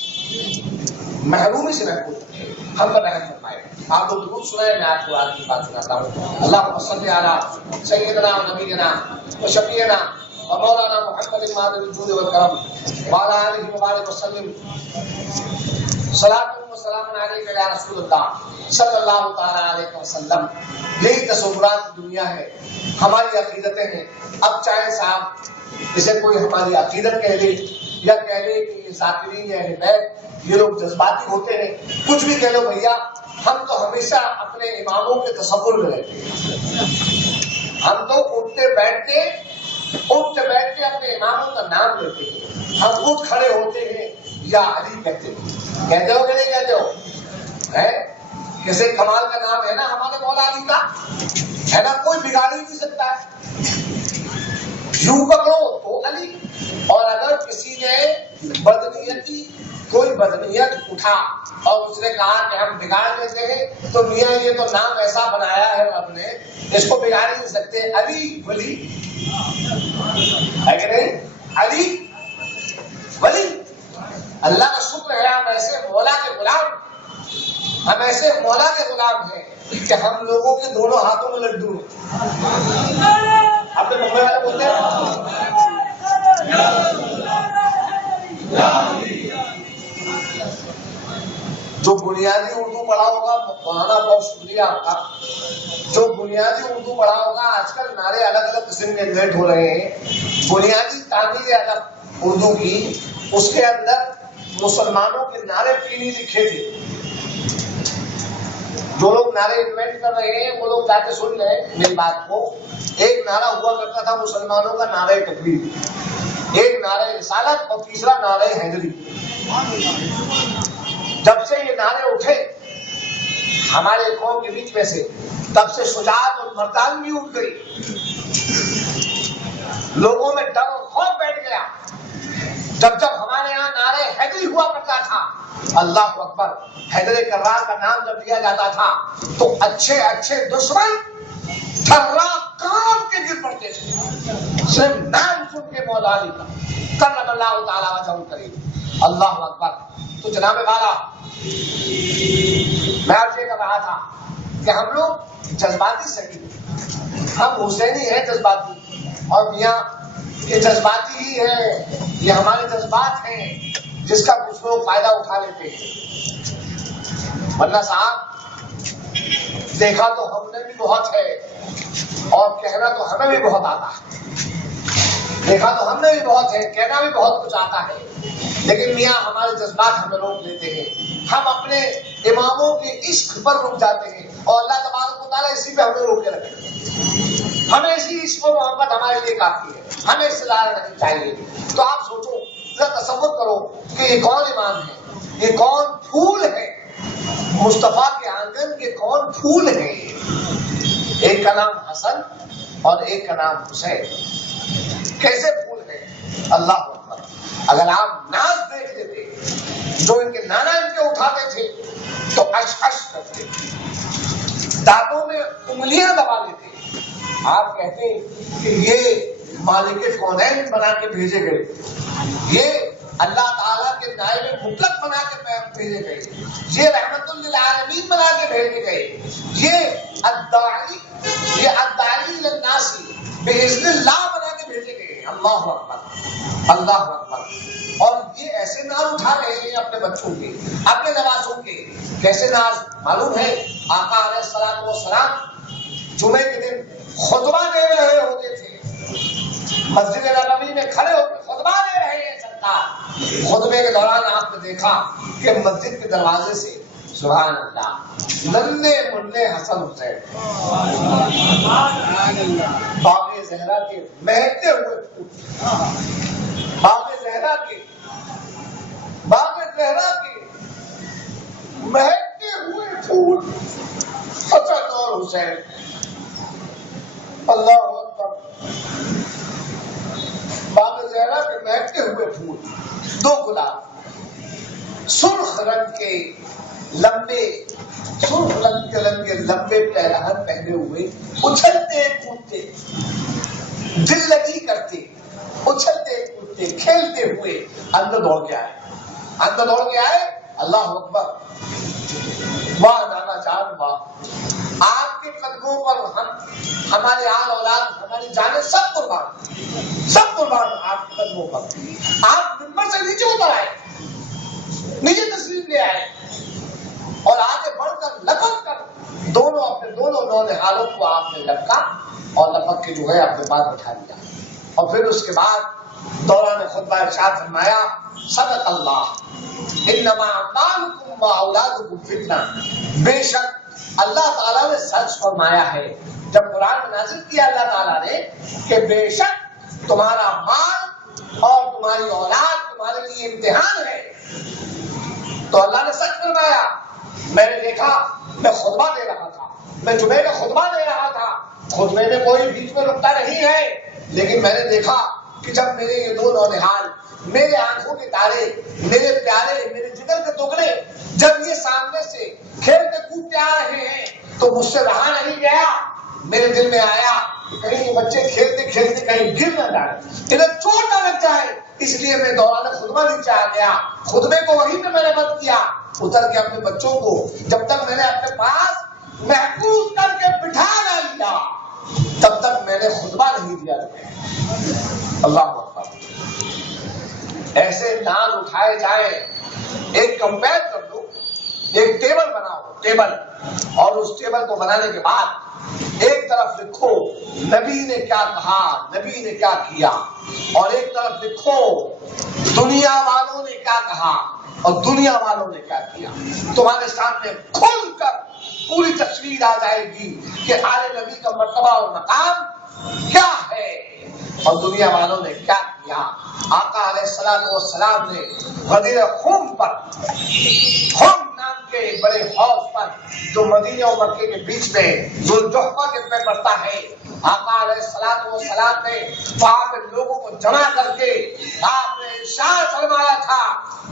محرومی سے محفوظ رکھے، ہم پر رحم فرمائے۔ آپ لوگ درود سنائیں، میں آپ کو آج کی بات سناتا ہوں۔ اللہم صلی علی سیدنا و نبینا و شفیعنا و مولانا محمد مادر الجود والکرم وعلی آلہ وبارک وسلم، صلاۃ و سلام علیک یا رسول اللہ صلی اللہ تعالی علیہ وسلم۔ یہی تصورات دنیا ہے، ہماری عقیدتیں ہیں۔ اب چاہے صاحب اسے کوئی ہماری عقیدت کہہ دے یا کہہ دے کہ یہ ذاکرین یا اہل بیت یہ لوگ جذباتی ہوتے ہیں، کچھ بھی کہہ لو بھیا، ہم تو ہمیشہ اپنے اماموں کے تصور میں رہتے ہیں۔ ہم تو اٹھتے بیٹھتے اپنے اماموں کا نام لیتے ہیں، ہم خود کھڑے ہوتے ہیں یا علی کہتے ہیں۔ کہتے ہو کہ نہیں کہتے ہو؟ کیسے کمال کا نام ہے نا ہمارے مولا علی کا، ہے نا، کوئی بگاڑ ہی نہیں سکتا ہے۔ یوں پکڑو تو علی، اور اگر کسی نے کوئی بدنیت اٹھا اور اس نے کہا کہ ہم بگاڑ لیتے ہیں، تو میاں یہ تو نام ایسا بنایا ہے رب نے، اس کو بگاڑ ہی نہیں سکتے۔ علی ولی ہے کہ نہیں؟ علی ولی، اللہ کا شکر ہے ہم ایسے مولا کے غلام ہیں کہ ہم لوگوں کے دونوں ہاتھوں میں لڈو ہیں۔ اپنے بمبئی والے بولتے ہیں جو بنیادی اردو پڑھا ہوگا، مولانا بہت شکریہ آپ کا، جو بنیادی اردو پڑھا ہوگا، آج کل نعرے الگ الگ قسم کے انویٹ ہو رہے ہیں، بنیادی تعمیر الگ اردو کی، اس کے اندر مسلمانوں کے نعرے بھی نہیں لکھے تھے. جو لوگ نعرے انویٹ کر رہے ہیں وہ لوگ جا کے سن لیں میری بات کو. ایک نعرہ ہوا کرتا تھا مسلمانوں کا، نعرہ تکبیر، ایک نعرہ رسالت اور تیسرا نعرہ حیدری. جب سے یہ نعرے اٹھے ہمارے قوم کے بیچ میں سے، تب سے شجاعت اور مردانگی اٹھ گئی، لوگوں میں ڈر اور خوف بیٹھ گیا. جب ہمارے یہاں نعرے حیدری ہوا کرتا تھا، اللہ اکبر، حیدر کرار کا نام جب دیا جاتا تھا تو اچھے اچھے دشمن تھرا کام کے گر پڑتے تھے صرف نام سن کے. مولا علی کا کرم اللہ تعالی وجہہ کریم، اللہ اکبر. تو جناب والا، میں آپ سے کہہ رہا تھا کہ ہم لوگ جذباتی سکی، ہم حسینی ہیں جذباتی، اور میاں یہ جذباتی ہی ہے، یہ ہمارے جذبات ہیں جس کا کچھ لوگ فائدہ اٹھا لیتے ہیں. ورنہ صاحب دیکھا تو ہم نے بھی بہت ہے اور کہنا تو ہمیں بھی بہت آتا ہے. دیکھا تو ہم نے بھی بہت ہے، کہنا بھی بہت کچھ آتا ہے، لیکن میاں ہمارے جذبات ہمیں روک لیتے ہیں. ہم اپنے اماموں کے عشق پر رک جاتے ہیں اور اللہ تبارک و تعالیٰ اسی پہ ہمیں روکے رکھے. ہمیں اسی عشق و محبت ہمارے لیے کافی ہے، ہمیں اس سے زیادہ نہیں چاہیے. تو آپ سوچو، ذرا تصور کرو کہ یہ کون امام ہے، یہ کون پھول ہے، مصطفیٰ کے آنگن کے کون پھول ہیں. ایک کا نام حسن اور ایک کا نام حسین. کیسے پھول ہیں، اللہ اکبر. اگر آپ ناز دیکھ لیتے جو ان کے نانا ان کے اٹھاتے تھے تو اش اش کرتے، دانتوں میں انگلیاں دبا لیتے. آپ کہتے کہ یہ مالک کونین بنا کے بھیجے گئے، یہ اللہ تعالیٰ کے نائب مطلق بنا کے بھیجے گئے، یہ رحمت للعالمین بنا کے بھیجے گئے، یہ الداعی للناس باذن اللہ بنا کے بھیجے گئے. اللہ اکبر، اللہ اکبر. اور یہ ایسے ناز اٹھا رہے ہیں اپنے بچوں کے، اپنے نوازوں کے. کیسے ناز معلوم ہے؟ آقا علیہ الصلوۃ والسلام جمعے کے دن خطبہ دے رہے ہوتے تھے، مسجد نبوی میں کھڑے ہو کے خطبہ دے رہے ہیں سرکار. خطبے کے دوران آپ نے دیکھا کہ مسجد کے دروازے سے سبحان اللہ ننھے منھے حسن حسین باغ زہرا کے مہکتے ہوئے پھول، باغ زہرا کے مہکتے ہوئے پھول، حسن اور حسین. اللہ اکبر. باغ زہرا کے مہکتے ہوئے پھول، دو گلاب سرخ رنگ کے لمبے پہلہن پہنے ہوئے، اچھلتے کودتے، دل لگی کرتے، اچھلتے کودتے کھیلتے ہوئے اندر دوڑ کے آئے. اللہ اکبر. واہ نانا جان واہ، آپ کے قدموں پر ہمارے آل اولاد، ہماری جانیں سب قربان آپ کے قدموں پر. آپ ممبر سے نیچے اتر آئے، نیچے تشریف لے آئے اور آگے بڑھ کر لپک کر اپنے دونوں نونہالوں کو آپ نے لپکا اور لپک کے جو ہے اپنے پاس بٹھا لیا. اور پھر اس کے بعد دوران خطبہ ارشاد فرمایا، صدق اللہ، انما اعمالکم واولادکم فتنہ. بے شک اللہ تعالیٰ نے سچ فرمایا ہے جب قرآن نازل کیا اللہ تعالیٰ نے کہ بے شک تمہارا مال اور تمہاری اولاد تمہارے لیے امتحان ہے. تو اللہ نے سچ فرمایا. میں نے دیکھا، میں خطبہ دے رہا تھا، میں جمعے میں خطبہ دے رہا تھا، خطبے میں کوئی بیچ میں رکتا نہیں ہے، لیکن میں نے دیکھا کہ جب میرے یہ دو نونہال، میرے آنکھوں کے تارے، میرے پیارے، میرے جگر کے ٹکڑے جب یہ سامنے سے کھیلتے کودتے آ رہے ہیں تو مجھ سے رہا نہیں گیا. میرے دل میں آیا کہ کہیں یہ بچے کھیلتے کھیلتے کہیں گر نہ جائے، انہیں چوٹ نہ لگ جائے، اس لیے میں دوران خطبہ نیچے آ گیا. خطبے کو وہیں پہ میں نے بند کیا، اتر کے اپنے بچوں کو جب تک میں نے اپنے پاس محفوظ کر کے بٹھا نہ لیا تب تک میں نے خطبہ نہیں دیا تمہیں۔ اللہ اکبر۔ ایسے نان اٹھائے جائیں، ایک کمپیئر کر دو، ایک ٹیبل بناؤ، ٹیبل، اور اس ٹیبل کو بنانے کے بعد ایک طرف لکھو نبی نے کیا کہا، نبی نے کیا کیا، اور ایک طرف لکھو دنیا والوں نے کیا کہا اور دنیا والوں نے کیا کیا۔ تمہارے سامنے کھل کر پوری تصویر آ جائے گی کہ آل نبی کا مرتبہ اور مقام کیا ہے اور دنیا والوں نے کیا کیا۔ آقا علیہ الصلوۃ والسلام نے غدیر خم پر، خم نام کے بڑے حوض پر جو مدینہ اور مکے کے بیچ میں ذوالجحفہ کے پہ پڑتا ہے، آقا علیہ الصلوۃ والسلام نے وہاں پہ لوگوں کو جمع کر کے آپ نے ارشاد فرمایا تھا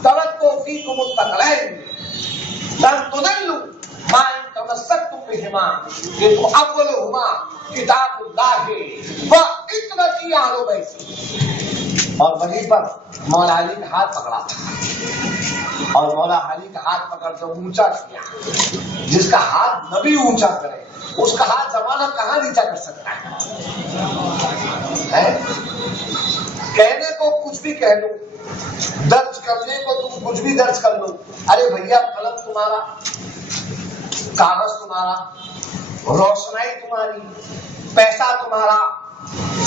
ترکت فیکم الثقلین لن تضلوا ما ان تمسکتم بہما، کہ اولہما کتاب اللہ و حکمتی اہل بیتی۔ اور وہیں پر مولا علی کا ہاتھ پکڑا تھا، اور مولا علی کا ہاتھ پکڑ کر اونچا کیا۔ جس کا ہاتھ نبی اونچا کرے اس کا ہاتھ زمانہ کہاں نیچا کر سکتا ہے؟ کہنے کو کچھ بھی کہہ لو، درج کرنے کو تم کچھ بھی درج کر لو، ارے بھیا قلم تمہارا، کاغذ تمہارا، روشنائی تمہاری، پیسہ تمہارا،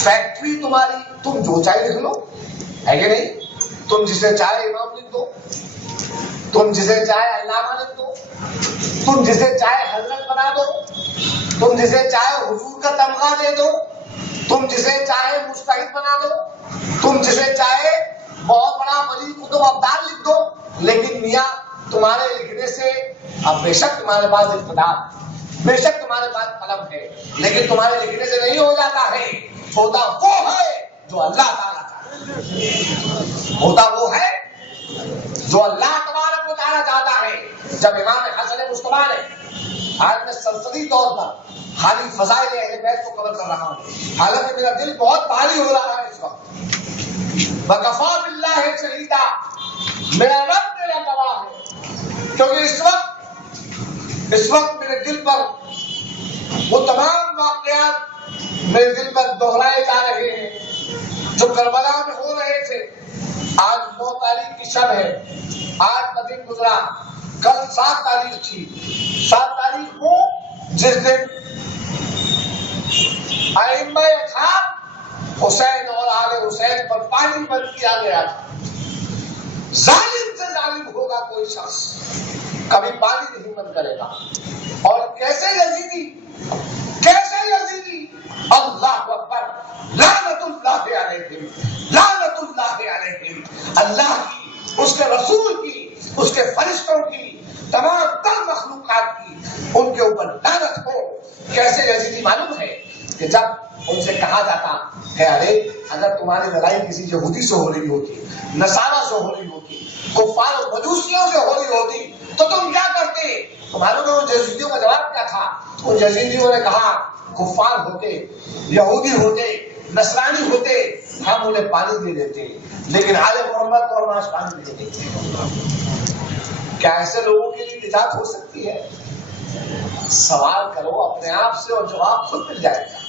فیکٹری تمہاری، تم جو چاہے لکھ لو، ہے کہ نہیں؟ تم جسے چاہے امام لکھ دو، تم جسے چاہے علامہ لکھ دو، تم جسے چاہے حضرت بنا دو، تم جسے چاہے حضور کا تمغہ دے دو، تم جسے چاہے مجتہد بنا دو، تم جسے چاہے بہت بڑا ولی قطب ابدال لکھ دو، لیکن میاں تمہارے لکھنے سے، اب بے شک تمہارے پاس اقتدار، بے شک تمہارے پاس قلم ہے، لیکن تمہارے لکھنے سے نہیں ہو جاتا ہے۔ ہوتا وہ ہے جو اللہ تعالیٰ چاہتا ہے، ہوتا وہ ہے جو اللہ تبارک و تعالیٰ چاہتا ہے۔ جب امام حسن مصطفیٰ نے، آج میں سلسلی طور پر خالی فضائل اہل بیت کو کور کر رہا ہوں، حالانکہ میرا دل بہت بھاری ہو رہا ہے اس وقت، وکفیٰ باللہ شہیدا، میرا رب میرا گواہ ہے، کیونکہ اس وقت میرے دل پر وہ تمام واقعات میرے دل پر دہرائے جا رہے ہیں جو کربلا میں ہو رہے تھے۔ آج 9 تاریخ کی شب ہے، آج کا دن گزرا، کل 7 تاریخ تھی، 7 تاریخ کو جس دن ائمہ اصحاب حسین اور آل حسین پر پانی بند کیا گیا تھا۔ ظالم سے ظالم ہوگا کوئی شخص، کبھی پانی نہیں بند کرے گا۔ اور کیسے یزیدی، کیسے یزیدی، اللہ اکبر، لعنت اللہ علیہم، لعنت اللہ علیہم، اللہ کی، اس کے رسول کی، اس کے فرشتوں کی، تمام تر مخلوقات کی ان کے اوپر لعنت ہو۔ کیسے یزیدی معلوم ہے کہ جب ان سے کہا جاتا ہے ارے اگر تمہاری لڑائی کسی یہودی سے ہو رہی ہوتی، نصارہ سے ہو رہی ہوتی، کفار و مجوسیوں سے ہو رہی ہوتی تو تم کیا کرتے؟ تمہاروں نے ان یزیدیوں کا جواب کیا تھا؟ ان یزیدیوں نے کہا کفار ہوتے، یہودی ہوتے، نصرانی ہوتے، ہم انہیں پانی دے دیتے، لیکن آل محمد کو اور ماش پانی دے دیتے۔ کیا ایسے لوگوں کے لیے نجات ہو سکتی ہے؟ سوال کرو اپنے آپ سے اور جواب خود مل جائے گا۔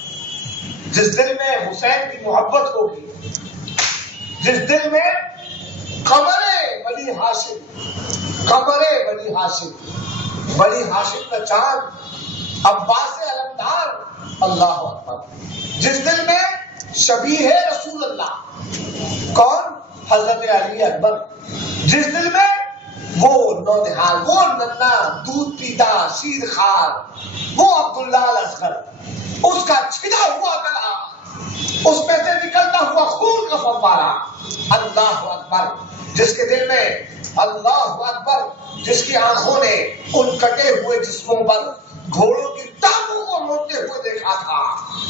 جس دل میں حسین کی محبت ہوگی، جس دل میں قمر بنی ہاشم، قمر بنی ہاشم، بنی ہاشم کا چاند، عباس علمدار، اللہ اکبر، جس دل میں شبیہ رسول اللہ، کون؟ حضرت علی اکبر، جس دل میں وہ نونہال، وہ ننا دودھ پیتا شیر خوار، وہ عبداللہ الاصغر، اس کا چھنا ہوا گلا، اس میں سے نکلتا ہوا خون کا فوارہ، اللہ اکبر، جس کے دل میں، اللہ اکبر، جس کی آنکھوں نے ان کٹے ہوئے جسموں پر گھوڑوں کی ٹانگوں کو روتے ہوئے دیکھا تھا،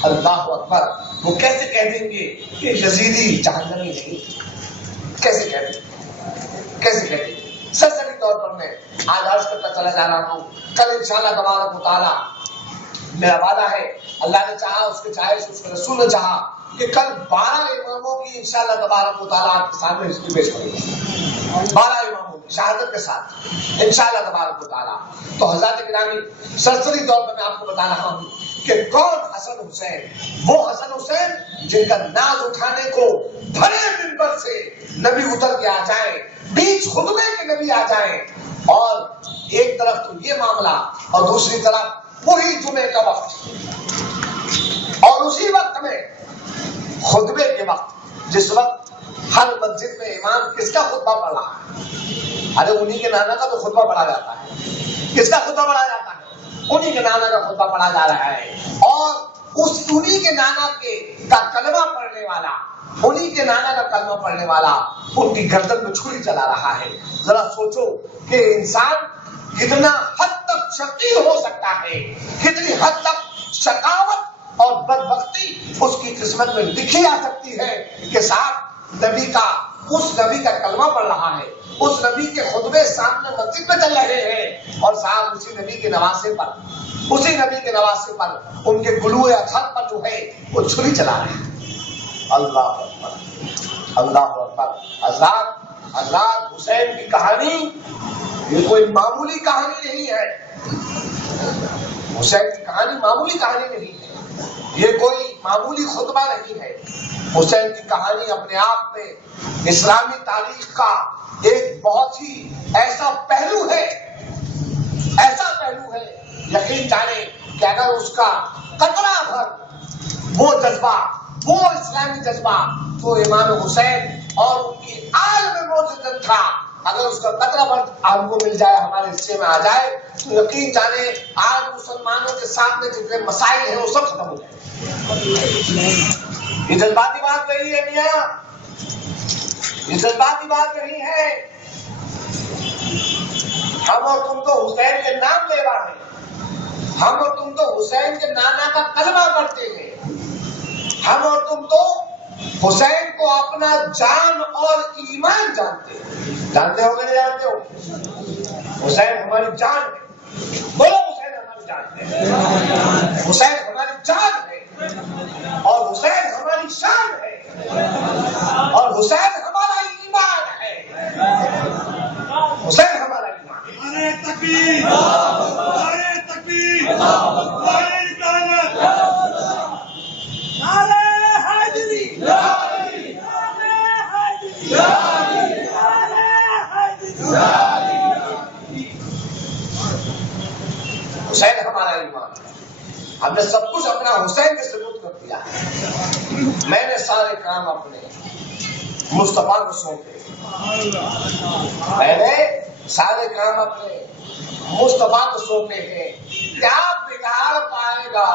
اللہ اکبر، وہ کیسے کہہ دیں گے کہ یزیدی جہنمی نہیں؟ کیسے کہہ دیں گے؟ کیسے کہہ دیں گے؟ سرسری طور پر میں آج عرض کرتا چلا جا رہا ہوں، کل انشاءاللہ تبارک و تعالیٰ میرا وعدہ ہے، اللہ نے چاہا، اس کے چاہے اس کے رسول نے چاہا کہ کل 12 اماموں کی انشاءاللہ تبارک و تعالیٰ آپ کے سامنے ہسٹری پیش کروں گا، 12 اماموں کی شہادت کے ساتھ انشاءاللہ تبارک و تعالیٰ۔ تو حضرات گرامی، سرسری طور پر میں آپ کو بتا رہا ہوں کہ کون حسن حسین؟ وہ حسن حسین جن کا ناز اٹھانے کو بھرے منبر سے نبی اتر کے آ جائیں، بیچ خطبے کے نبی آ جائیں، اور ایک طرف تو یہ معاملہ اور دوسری طرف وہی جمعے کا وقت، اور اسی وقت میں خطبے کے وقت جس وقت ہر مسجد میں امام کس کا خطبہ پڑھ رہا ہے؟ ارے انہی کے نانا کا تو خطبہ پڑھا جاتا ہے۔ کس کا خطبہ پڑھا جاتا ہے؟ انہی کے نانا کا خطبہ پڑھا جا رہا ہے، اور انہی کے نانا کا کلمہ پڑھنے والا، انہی کے نانا کا کلمہ پڑھنے والا ان کی گردن میں چھری چلا رہا ہے۔ ذرا سوچو کہ انسان کتنا حد تک شقی ہو سکتا ہے، کتنی حد تک شقاوت اور بدبختی اس کی قسمت میں لکھی آ سکتی ہے کہ صاحب اس نبی کا کلمہ پڑھ رہا ہے، اس نبی کے خطبے سامنے مسجد میں چل رہے ہیں، اور صاحب اسی نبی کے نواسے پر ان کے گلوئے اطہر پر جو ہے وہ چھری چلا رہا ہے۔ اللہ اکبر، اللہ اکبر۔ حضرات حسین کی کہانی یہ کوئی معمولی کہانی نہیں ہے، حسین کی کہانی معمولی کہانی نہیں ہے، یہ کوئی معمولی خطبہ نہیں ہے۔ حسین کی کہانی اپنے آپ میں اسلامی تاریخ کا ایک بہت ہی ایسا پہلو ہے، یقین جانے کہ اگر اس کا قطرہ بھر وہ جذبہ، وہ اسلامی جذبہ تو امام حسین اور ان کی آل میں موجود تھا، اگر اس کا قطرہ بھر آپ کو مل جائے، ہمارے حصے میں آ جائے، تو یقین جانے آج مسلمانوں کے سامنے جتنے مسائل ہیں وہ سب ختم ہو جائیں۔ یہ جذباتی بات نہیں ہے میاں، یہ جذباتی بات نہیں ہے۔ ہم اور تم تو حسین کے نام لیوا ہیں، ہم اور تم تو حسین کے نانا کا کلمہ پڑھتے ہیں، ہم اور تم تو حسین کو اپنا جان اور ایمان جانتے ہیں۔ جانتے ہو کہ نہیں جانتے ہو؟ حسین ہماری جان ہے، بولو حسین ہماری جان ہے، حسین ہماری جان ہے، اور حسین ہماری شان ہے، اور حسین ہمارا ایمان ہے، حسین ہمارا ایمان ہے۔ نعرہ تکبیر، نعرہ تکبیر، نعرہ رسالت، نعرہ حیدری، حسین ہمارا ایمان ہے۔ ہم نے سب کچھ اپنا حسین کے سپرد کر دیا ہے۔ میں نے سارے کام اپنے مصطفیٰ کو سونپے، میں نے سارے کام اپنے مصطفیٰ کو سونپے ہیں۔ کیا بگاڑ پائے گا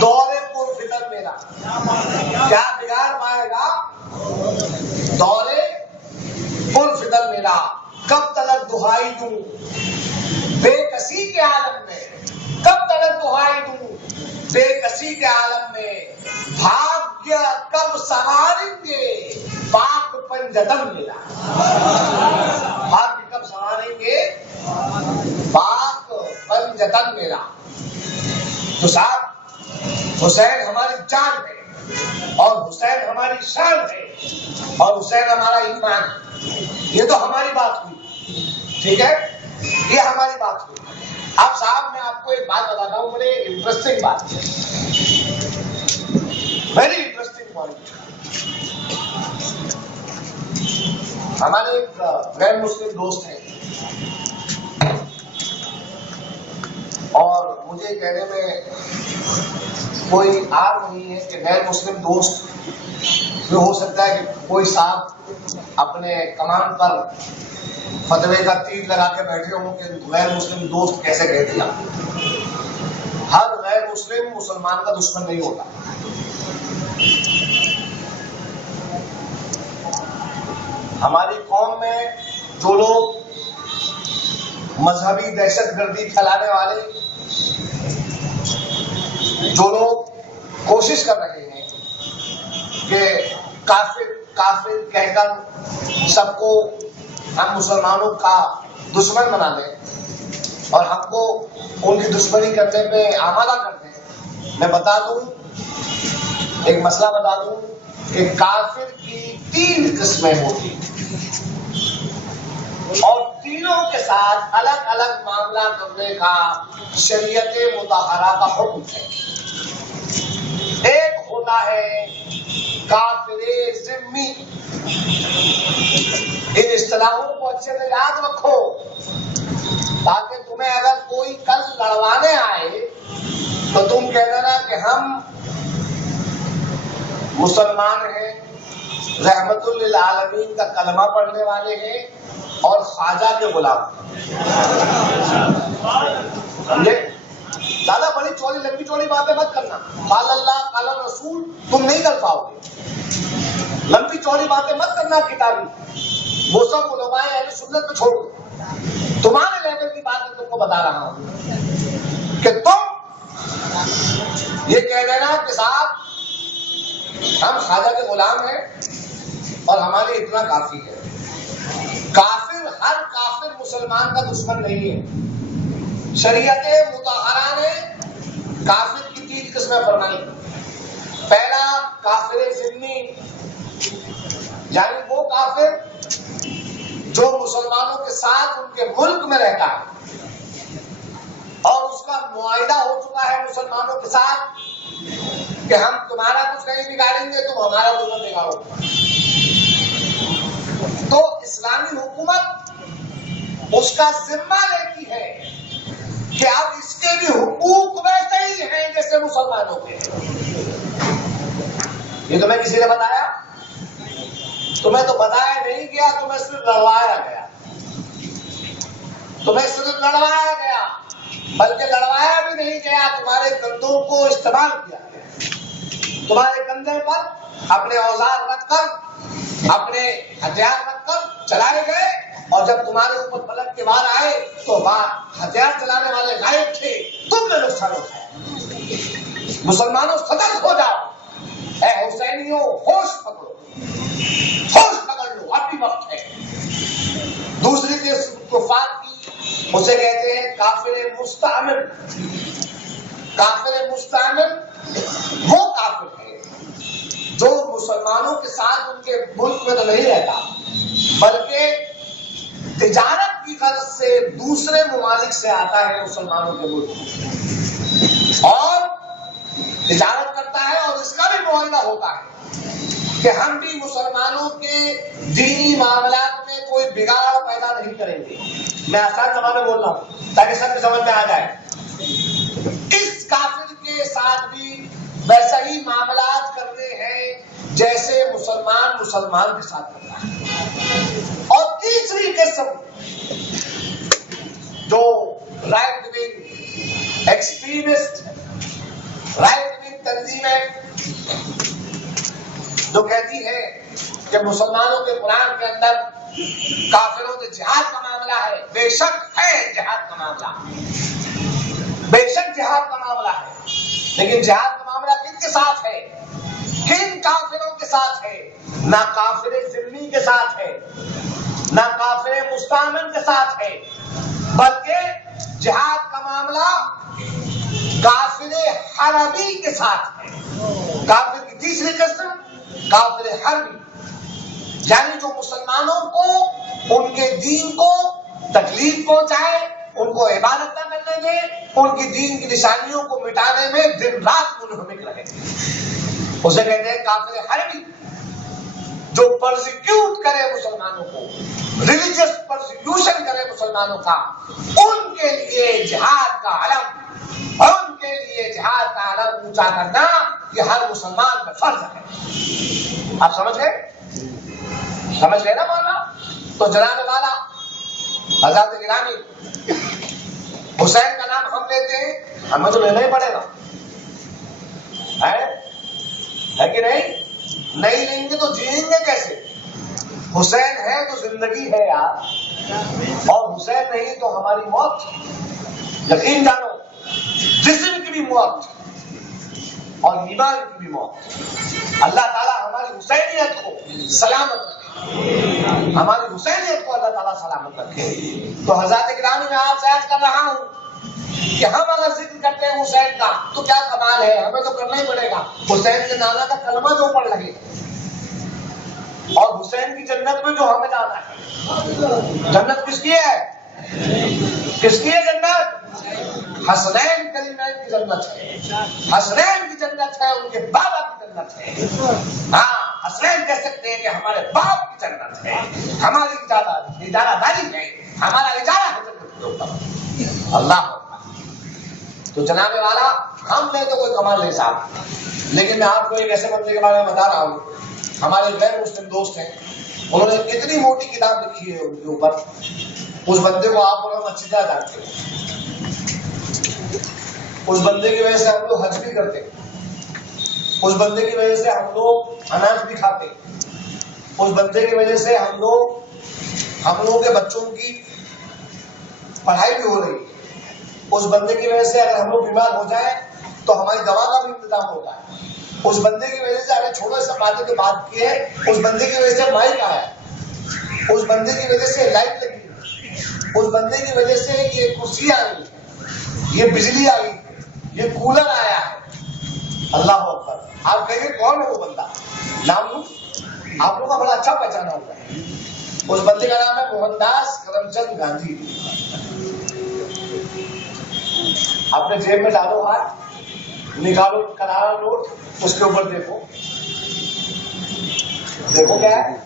دور پرفتن میرا؟ کیا بگاڑ پائے گا دور پرفتن میرا؟ کب تلک دہائی دوں بے کسی کے عالم میں، کب تلک دہائی دوں بے کسی کے عالم میں، بھاگ گیا کب سواریں گے پاک پنجتن میرا، بھاگ کے کب سواریں گے پاک پنجتن میرا۔ تو صاحب حسین ہماری جان ہے، اور حسین ہماری شان ہے، اور حسین ہمارا ایمان ہے۔ یہ تو ہماری بات ہوئی، ٹھیک ہے، یہ ہماری بات ہوئی۔ اب صاحب میں آپ کو ایک بات بتاتا ہوں، بڑے انٹرسٹنگ بات، ویری انٹرسٹنگ پوائنٹ۔ ہمارے ایک غیر مسلم دوست ہیں، اور مجھے کہنے میں کوئی آر نہیں ہے کہ غیر مسلم دوست یہ ہو سکتا ہے کہ کوئی صاحب اپنے کمان پر فتوے کا تیر لگا کے بیٹھے ہوں کہ غیر مسلم دوست کیسے کہہ دیا۔ ہر غیر مسلم مسلمان کا دشمن نہیں ہوتا۔ ہماری قوم میں جو لوگ مذہبی دہشت گردی پھیلانے والے، جو لوگ کوشش کر رہے ہیں کہ کافر کہہ کر سب کو ہم مسلمانوں کا دشمن بنا دیں اور ہم کو ان کی دشمنی کرنے پہ آمادہ کر دیں، میں بتا دوں، ایک مسئلہ بتا دوں کہ کافر کی 3 قسمیں ہوتی ہیں، اور تینوں کے ساتھ الگ الگ معاملہ کرنے کا شریعت مطہرہ کا حکم ہے۔ ہوتا ہے کافر ذمی. ان اصطلاحوں کو اچھے سے یاد رکھو تاکہ تمہیں اگر کوئی کل لڑوانے آئے تو تم کہہ دینا کہ ہم مسلمان ہیں، رحمت للعالمین کا کلمہ پڑھنے والے ہیں اور خواجہ کے غلام. سمجھے؟ زیادہ بڑی چوڑی لمبی چوڑی باتیں مت کرنا. قال اللہ قال رسول تم نہیں کر پاؤ گے. لمبی چوڑی باتیں مت کرنا کتابی. وہ سب علماء اہل سنت کو چھوڑ دو. تمہارے لیول کی باتیں تم کو بتا رہا ہوں کہ تم یہ کہہ دینا کہ صاحب ہم خواجہ کے غلام ہیں اور ہمارے اتنا کافی ہے. کافر، ہر کافر مسلمان کا دشمن نہیں ہے. شریعت مطہرہ نے کافر کی 3 قسمیں فرمائی. پہلا کافر ذمی، یعنی وہ کافر جو مسلمانوں کے ساتھ ان کے ملک میں رہتا ہے اور اس کا معاہدہ ہو چکا ہے مسلمانوں کے ساتھ کہ ہم تمہارا کچھ نہیں بگاڑیں گے، تم ہمارا کچھ نہ بگاڑو. تو اسلامی حکومت اس کا ذمہ لیتی ہے کہ اب اس کے بھی حقوق ویسے ہی ہیں جیسے مسلمانوں کے. یہ تمہیں کسی نے بتایا؟ تمہیں تو بتایا نہیں گیا، تمہیں صرف لڑوایا گیا. تمہیں صرف لڑوایا گیا، بلکہ لڑوایا بھی نہیں گیا، تمہارے کندھوں کو استعمال کیا گیا. تمہارے کندھے پر اپنے اوزار رکھ کر، اپنے ہتھیار رکھ کر چلائے گئے، اور جب تمہارے اوپر پلٹ کے وار آئے تو ہتھیار چلانے والے غائب تھے، تم نے نقصان اٹھایا. مسلمانوں سترک ہو جاؤ. اے حسینیوں ہوش پکڑو، ہوش پکڑ لو، اب بھی وقت ہے. دوسری کفار کی اسے کہتے ہیں کافر مستعمر. کافر مستعمر وہ کافر ہے جو مسلمانوں کے ساتھ ان کے ملک میں تو نہیں رہتا، بلکہ تجارت کی غرض سے دوسرے ممالک سے آتا ہے مسلمانوں کے ملک میں اور تجارت کرتا ہے، اور اس کا بھی معاہدہ ہوتا ہے کہ ہم بھی مسلمانوں کے دینی معاملات میں کوئی بگاڑ پیدا نہیں کریں گے. میں آسان زبان میں بول رہا ہوں تاکہ سب کے سمجھ میں آ جائے. اس کافر کے ساتھ بھی ویسا ہی معاملات کرنے ہیں جیسے مسلمان کے ساتھ کرتا ہے. اور تیسری قسم جو right wing extremist, right wing تنظیمیں جو کہتی ہے کہ مسلمانوں کے قرآن کے اندر کافروں کے جہاد کا معاملہ ہے. بے شک ہے جہاد کا معاملہ، بے شک جہاد کا معاملہ ہے، لیکن جہاد کا معاملہ کن کے ساتھ ہے؟ کن کافروں کے ساتھ ہے؟ نہ کافر ذمی کے ساتھ ہے، نہ کافر مستعمر کے ساتھ ہے، بلکہ جہاد کا معاملہ کافر حربی کے ساتھ ہے. کافر کی تیسری قسم کافر حربی، یعنی جو مسلمانوں کو ان کے دین کو تکلیف پہنچائے، ان کو عبادت نہ کرنے دے، ان کی دین کی نشانیوں کو مٹانے میں دن رات منہمک رہے. اسے کہتے ہیں کافر حربی. جو پرسیکیوٹ کرے مسلمانوں کو، ریلیجس پرسیکیوشن کرے مسلمانوں کا، ان کے لیے جہاد کا علم اور ان کے لیے جہاد کا علم اونچا کرنا یہ ہر مسلمان کا فرض ہے. آپ سمجھ گئے؟ سمجھ گئے نا مولانا؟ تو جناب والا حضرت گرامی حسین کا نام ہم لیتے ہیں، ہمیں تو لینا ہی پڑے گا، ہے کہ نہیں؟ نہیں لیں گے تو جئیں گے کیسے؟ حسین ہے تو زندگی ہے یار، اور حسین نہیں تو ہماری موت. یقین جانو جسم کی بھی موت اور ایمان کی بھی موت. اللہ تعالیٰ ہماری حسینیت کو سلامت رکھے، ہماری حسینیت کو اللہ تعالیٰ سلامت رکھے. تو حضرت گرامی میں آپ سے عرض کر رہا ہوں کہ ہم اگر ذکر کرتے ہیں حسین کا تو کیا کمال ہے، ہمیں تو کرنا ہی پڑے گا. حسین کے نانا کا کلمہ جو پڑھ لگے، اور حسین کی جنت میں جو ہمیں جانا ہے. جنت کس کی ہے؟ کس کی ہے جنت؟ حسنین کریمین کی جنت ہے، حسنین کی جنت ہے، ان کے بابا کی جنت ہے. ہاں حسنین کہہ سکتے ہیں کہ ہمارے باپ کی جنت ہے، ہماری اجارہ داری ہے، ہمارا اجارہ ہے جنت کے اوپر. اللہ تو جناب والا ہم نے تو کوئی کمال نہیں صاحب، لیکن میں آپ کو ایک ایسے بندے کے بارے میں بتا رہا ہوں. ہمارے غیر مسلم دوست ہیں، انہوں نے اتنی موٹی کتاب لکھی ہے ان کے اوپر. اس بندے کو آپ لوگ اچھی طرح جانتے ہیں. اس بندے کی وجہ سے ہم لوگ حج بھی کرتے ہیں، اس بندے کی وجہ سے ہم لوگ اناج بھی کھاتے ہیں، اس بندے کی وجہ سے ہم لوگوں کے بچوں کی پڑھائی بھی ہو رہی ہے. اس بندے کی وجہ سے اگر ہم لوگ بیمار ہو جائیں تو ہماری دوا کا بھی انتظام ہوتا ہے. اس بندے کی وجہ سے اگر چھوٹے سے باتیں جو بات کی ہے، اس بندے کی وجہ سے مائک آیا ہے، اس بندے کی وجہ سے لائٹ لگی ہے، اس بندے کی وجہ سے یہ کرسی آئی ہے، یہ بجلی آئی ہے، یہ کولر آیا ہے. اللہ اکبر. آپ کہیں گے کون ہے وہ بندہ؟ نام لوں آپ لوگوں کا بڑا اچھا پہچانا ہوگا. اس بندے کا نام ہے موہن داس کرم چند گاندھی. اپنے جیب میں ڈالو ہاتھ، نکالو کرارا نوٹ، اس کے اوپر دیکھو کیا ہے.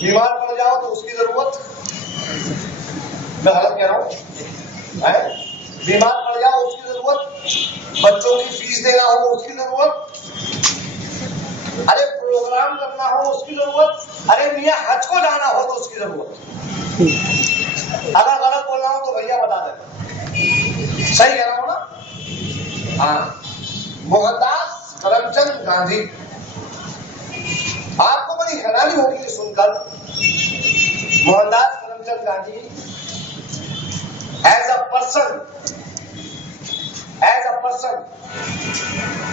بیمار پڑ جاؤ تو اس کی ضرورت، میں غلط کہہ رہا ہوں، بیمار پڑ جاؤ اس کی ضرورت، بچوں کی فیس دینا ہو اس کی ضرورت، ارے پروگرام کرنا ہو اس کی ضرورت، ارے میاں حج کو جانا ہو تو اس کی ضرورت. اگر غلط بول رہا ہوں تو بھیا بتا دینا، صحیح کہہ رہا ہوں نا؟ ہاں موہن داس کرم چند گاندھی. آپ کو بڑی حیرانی ہوگی یہ سن کر. Mohan Das Karamchand Gandhi as a person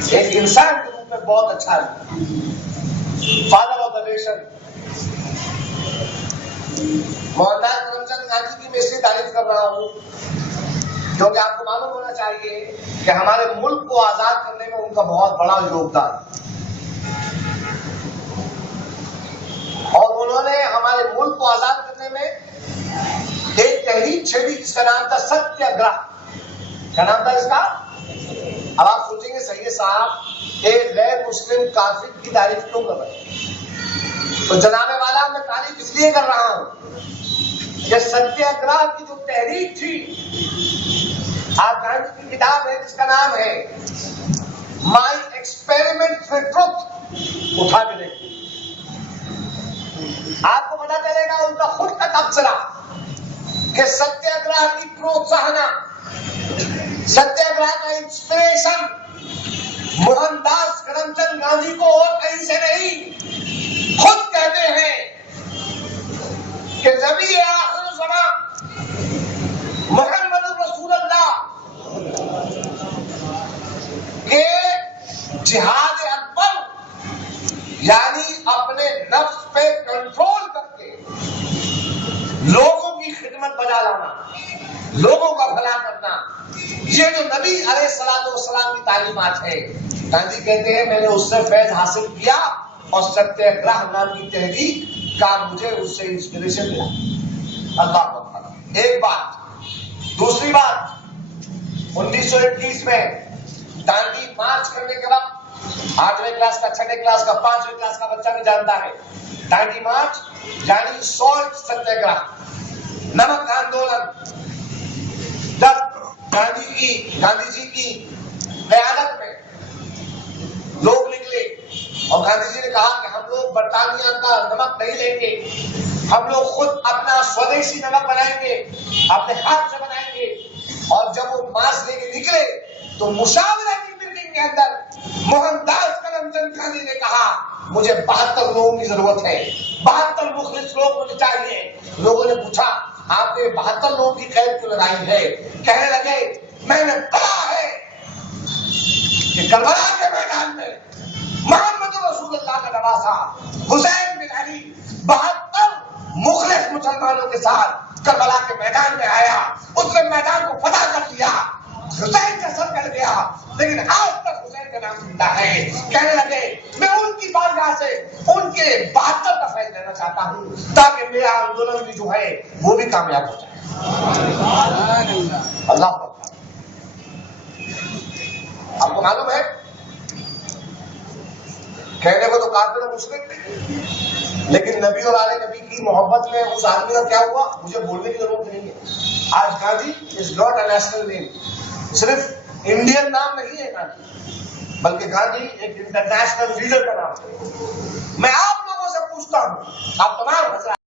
ایک انسان کے روپ میں بہت اچھا ہے. Father of the nation. Mohandas Karamchand Gandhi کی میں اس لیے تعریف کر رہا ہوں کیونکہ آپ کو معلوم ہونا چاہیے کہ ہمارے ملک کو آزاد کرنے میں ان کا بہت بڑا یوگدان، اور انہوں نے ہمارے ملک کو آزاد کرنے میں ایک تحریک چھیڑی جس کا نام تھا ستیہ گرہ. کیا نام تھا اس کا؟ اب آپ سوچیں گے سید صاحب ایک غیر مسلم کافر کی تعریف کیوں کر رہے ہیں؟ تو جناب والا میں تعریف اس لیے کر رہا ہوں کہ ستیہ گرہ کی جو تحریک تھی، آپ گاندھی کی کتاب ہے جس کا نام ہے مائی ایکسپیریمنٹ ود ٹروتھ، اٹھا کے دیکھیں آپ کو پتا چلے گا ان کا خود کا تبصرہ کہ ستیہ گرہ کی پروتساہنا، ستیہ گرہ کا انسپریشن موہن داس کرم چند گاندھی کو اور کہیں سے نہیں. خود کہتے ہیں کہ نبی آخر الزمان محمد رسول اللہ کے جہاد اکبر، یعنی اپنے نفس پہ کنٹرول کر کے لوگوں کی خدمت بجا لانا، لوگوں کا بھلا کرنا، یہ جو نبی علیہ الصلوۃ والسلام کی تعلیمات ہے. گاندھی کہتے ہیں میں نے اس سے فیض حاصل کیا اور ستیہ گرہ نام کی تحریک کا مجھے اس سے انسپریشن ملا. اللہ اکبر. ایک بات. دوسری بات، 1921 میں دانڈی مارچ کرنے کے وقت 8ویں کلاس کا، 6ویں کلاس کا، 5ویں کلاس کا بچہ بھی جانتا ہے دانڈی مارچ یعنی سالٹ ستیہ گرہ، نمک آندولن. جب گاندھی جی کی قیادت میں لوگ نکلے اور گاندھی جی نے کہا کہ ہم لوگ برطانیہ کا نمک نہیں لیں گے، ہم لوگ خود اپنا سودیشی نمک بنائیں گے، اپنے ہاتھ سے بنائیں گے. اور جب وہ ماسک لے کے نکلے تو مشاورہ کی میٹنگ کے اندر موہن داس کرم چند گاندھی نے کہا مجھے 72 لوگوں کی ضرورت ہے، 72 مخلص لوگ مجھے چاہیے. لوگوں نے پوچھا آپ نے 72 لوگوں کی قید کیوں لگائی ہے؟ کہنے لگے میں نے پڑھا ہے کہ کربلا کے میدان میں محمد رسول اللہ کا نواسا حسین بن علی 72 مخلص مسلمانوں کے ساتھ کربلا کے میدان میں آیا، اس نے میدان کو فتح کر لیا، حسین کا سر کٹ گیا، لیکن آج تک حسین کا نام زندہ ہے. کہنے لگے میں ان کی بارگاہ سے ان کے 72 کا فیض لینا چاہتا ہوں تاکہ میرا آندولن بھی جو ہے وہ بھی کامیاب ہو جائے. اللہ اکبر. آپ کو معلوم ہے؟ کہنے کو تو کافر اور مشرک، لیکن نبی اور آل نبی کی محبت میں اس آدمی کا کیا ہوا مجھے بولنے کی ضرورت نہیں ہے. آج Gandhi is not a national name, صرف انڈین نام نہیں ہے گاندھی، بلکہ گاندھی ایک انٹرنیشنل لیڈر کا نام ہے. میں آپ لوگوں سے پوچھتا ہوں، آپ تمام حضرات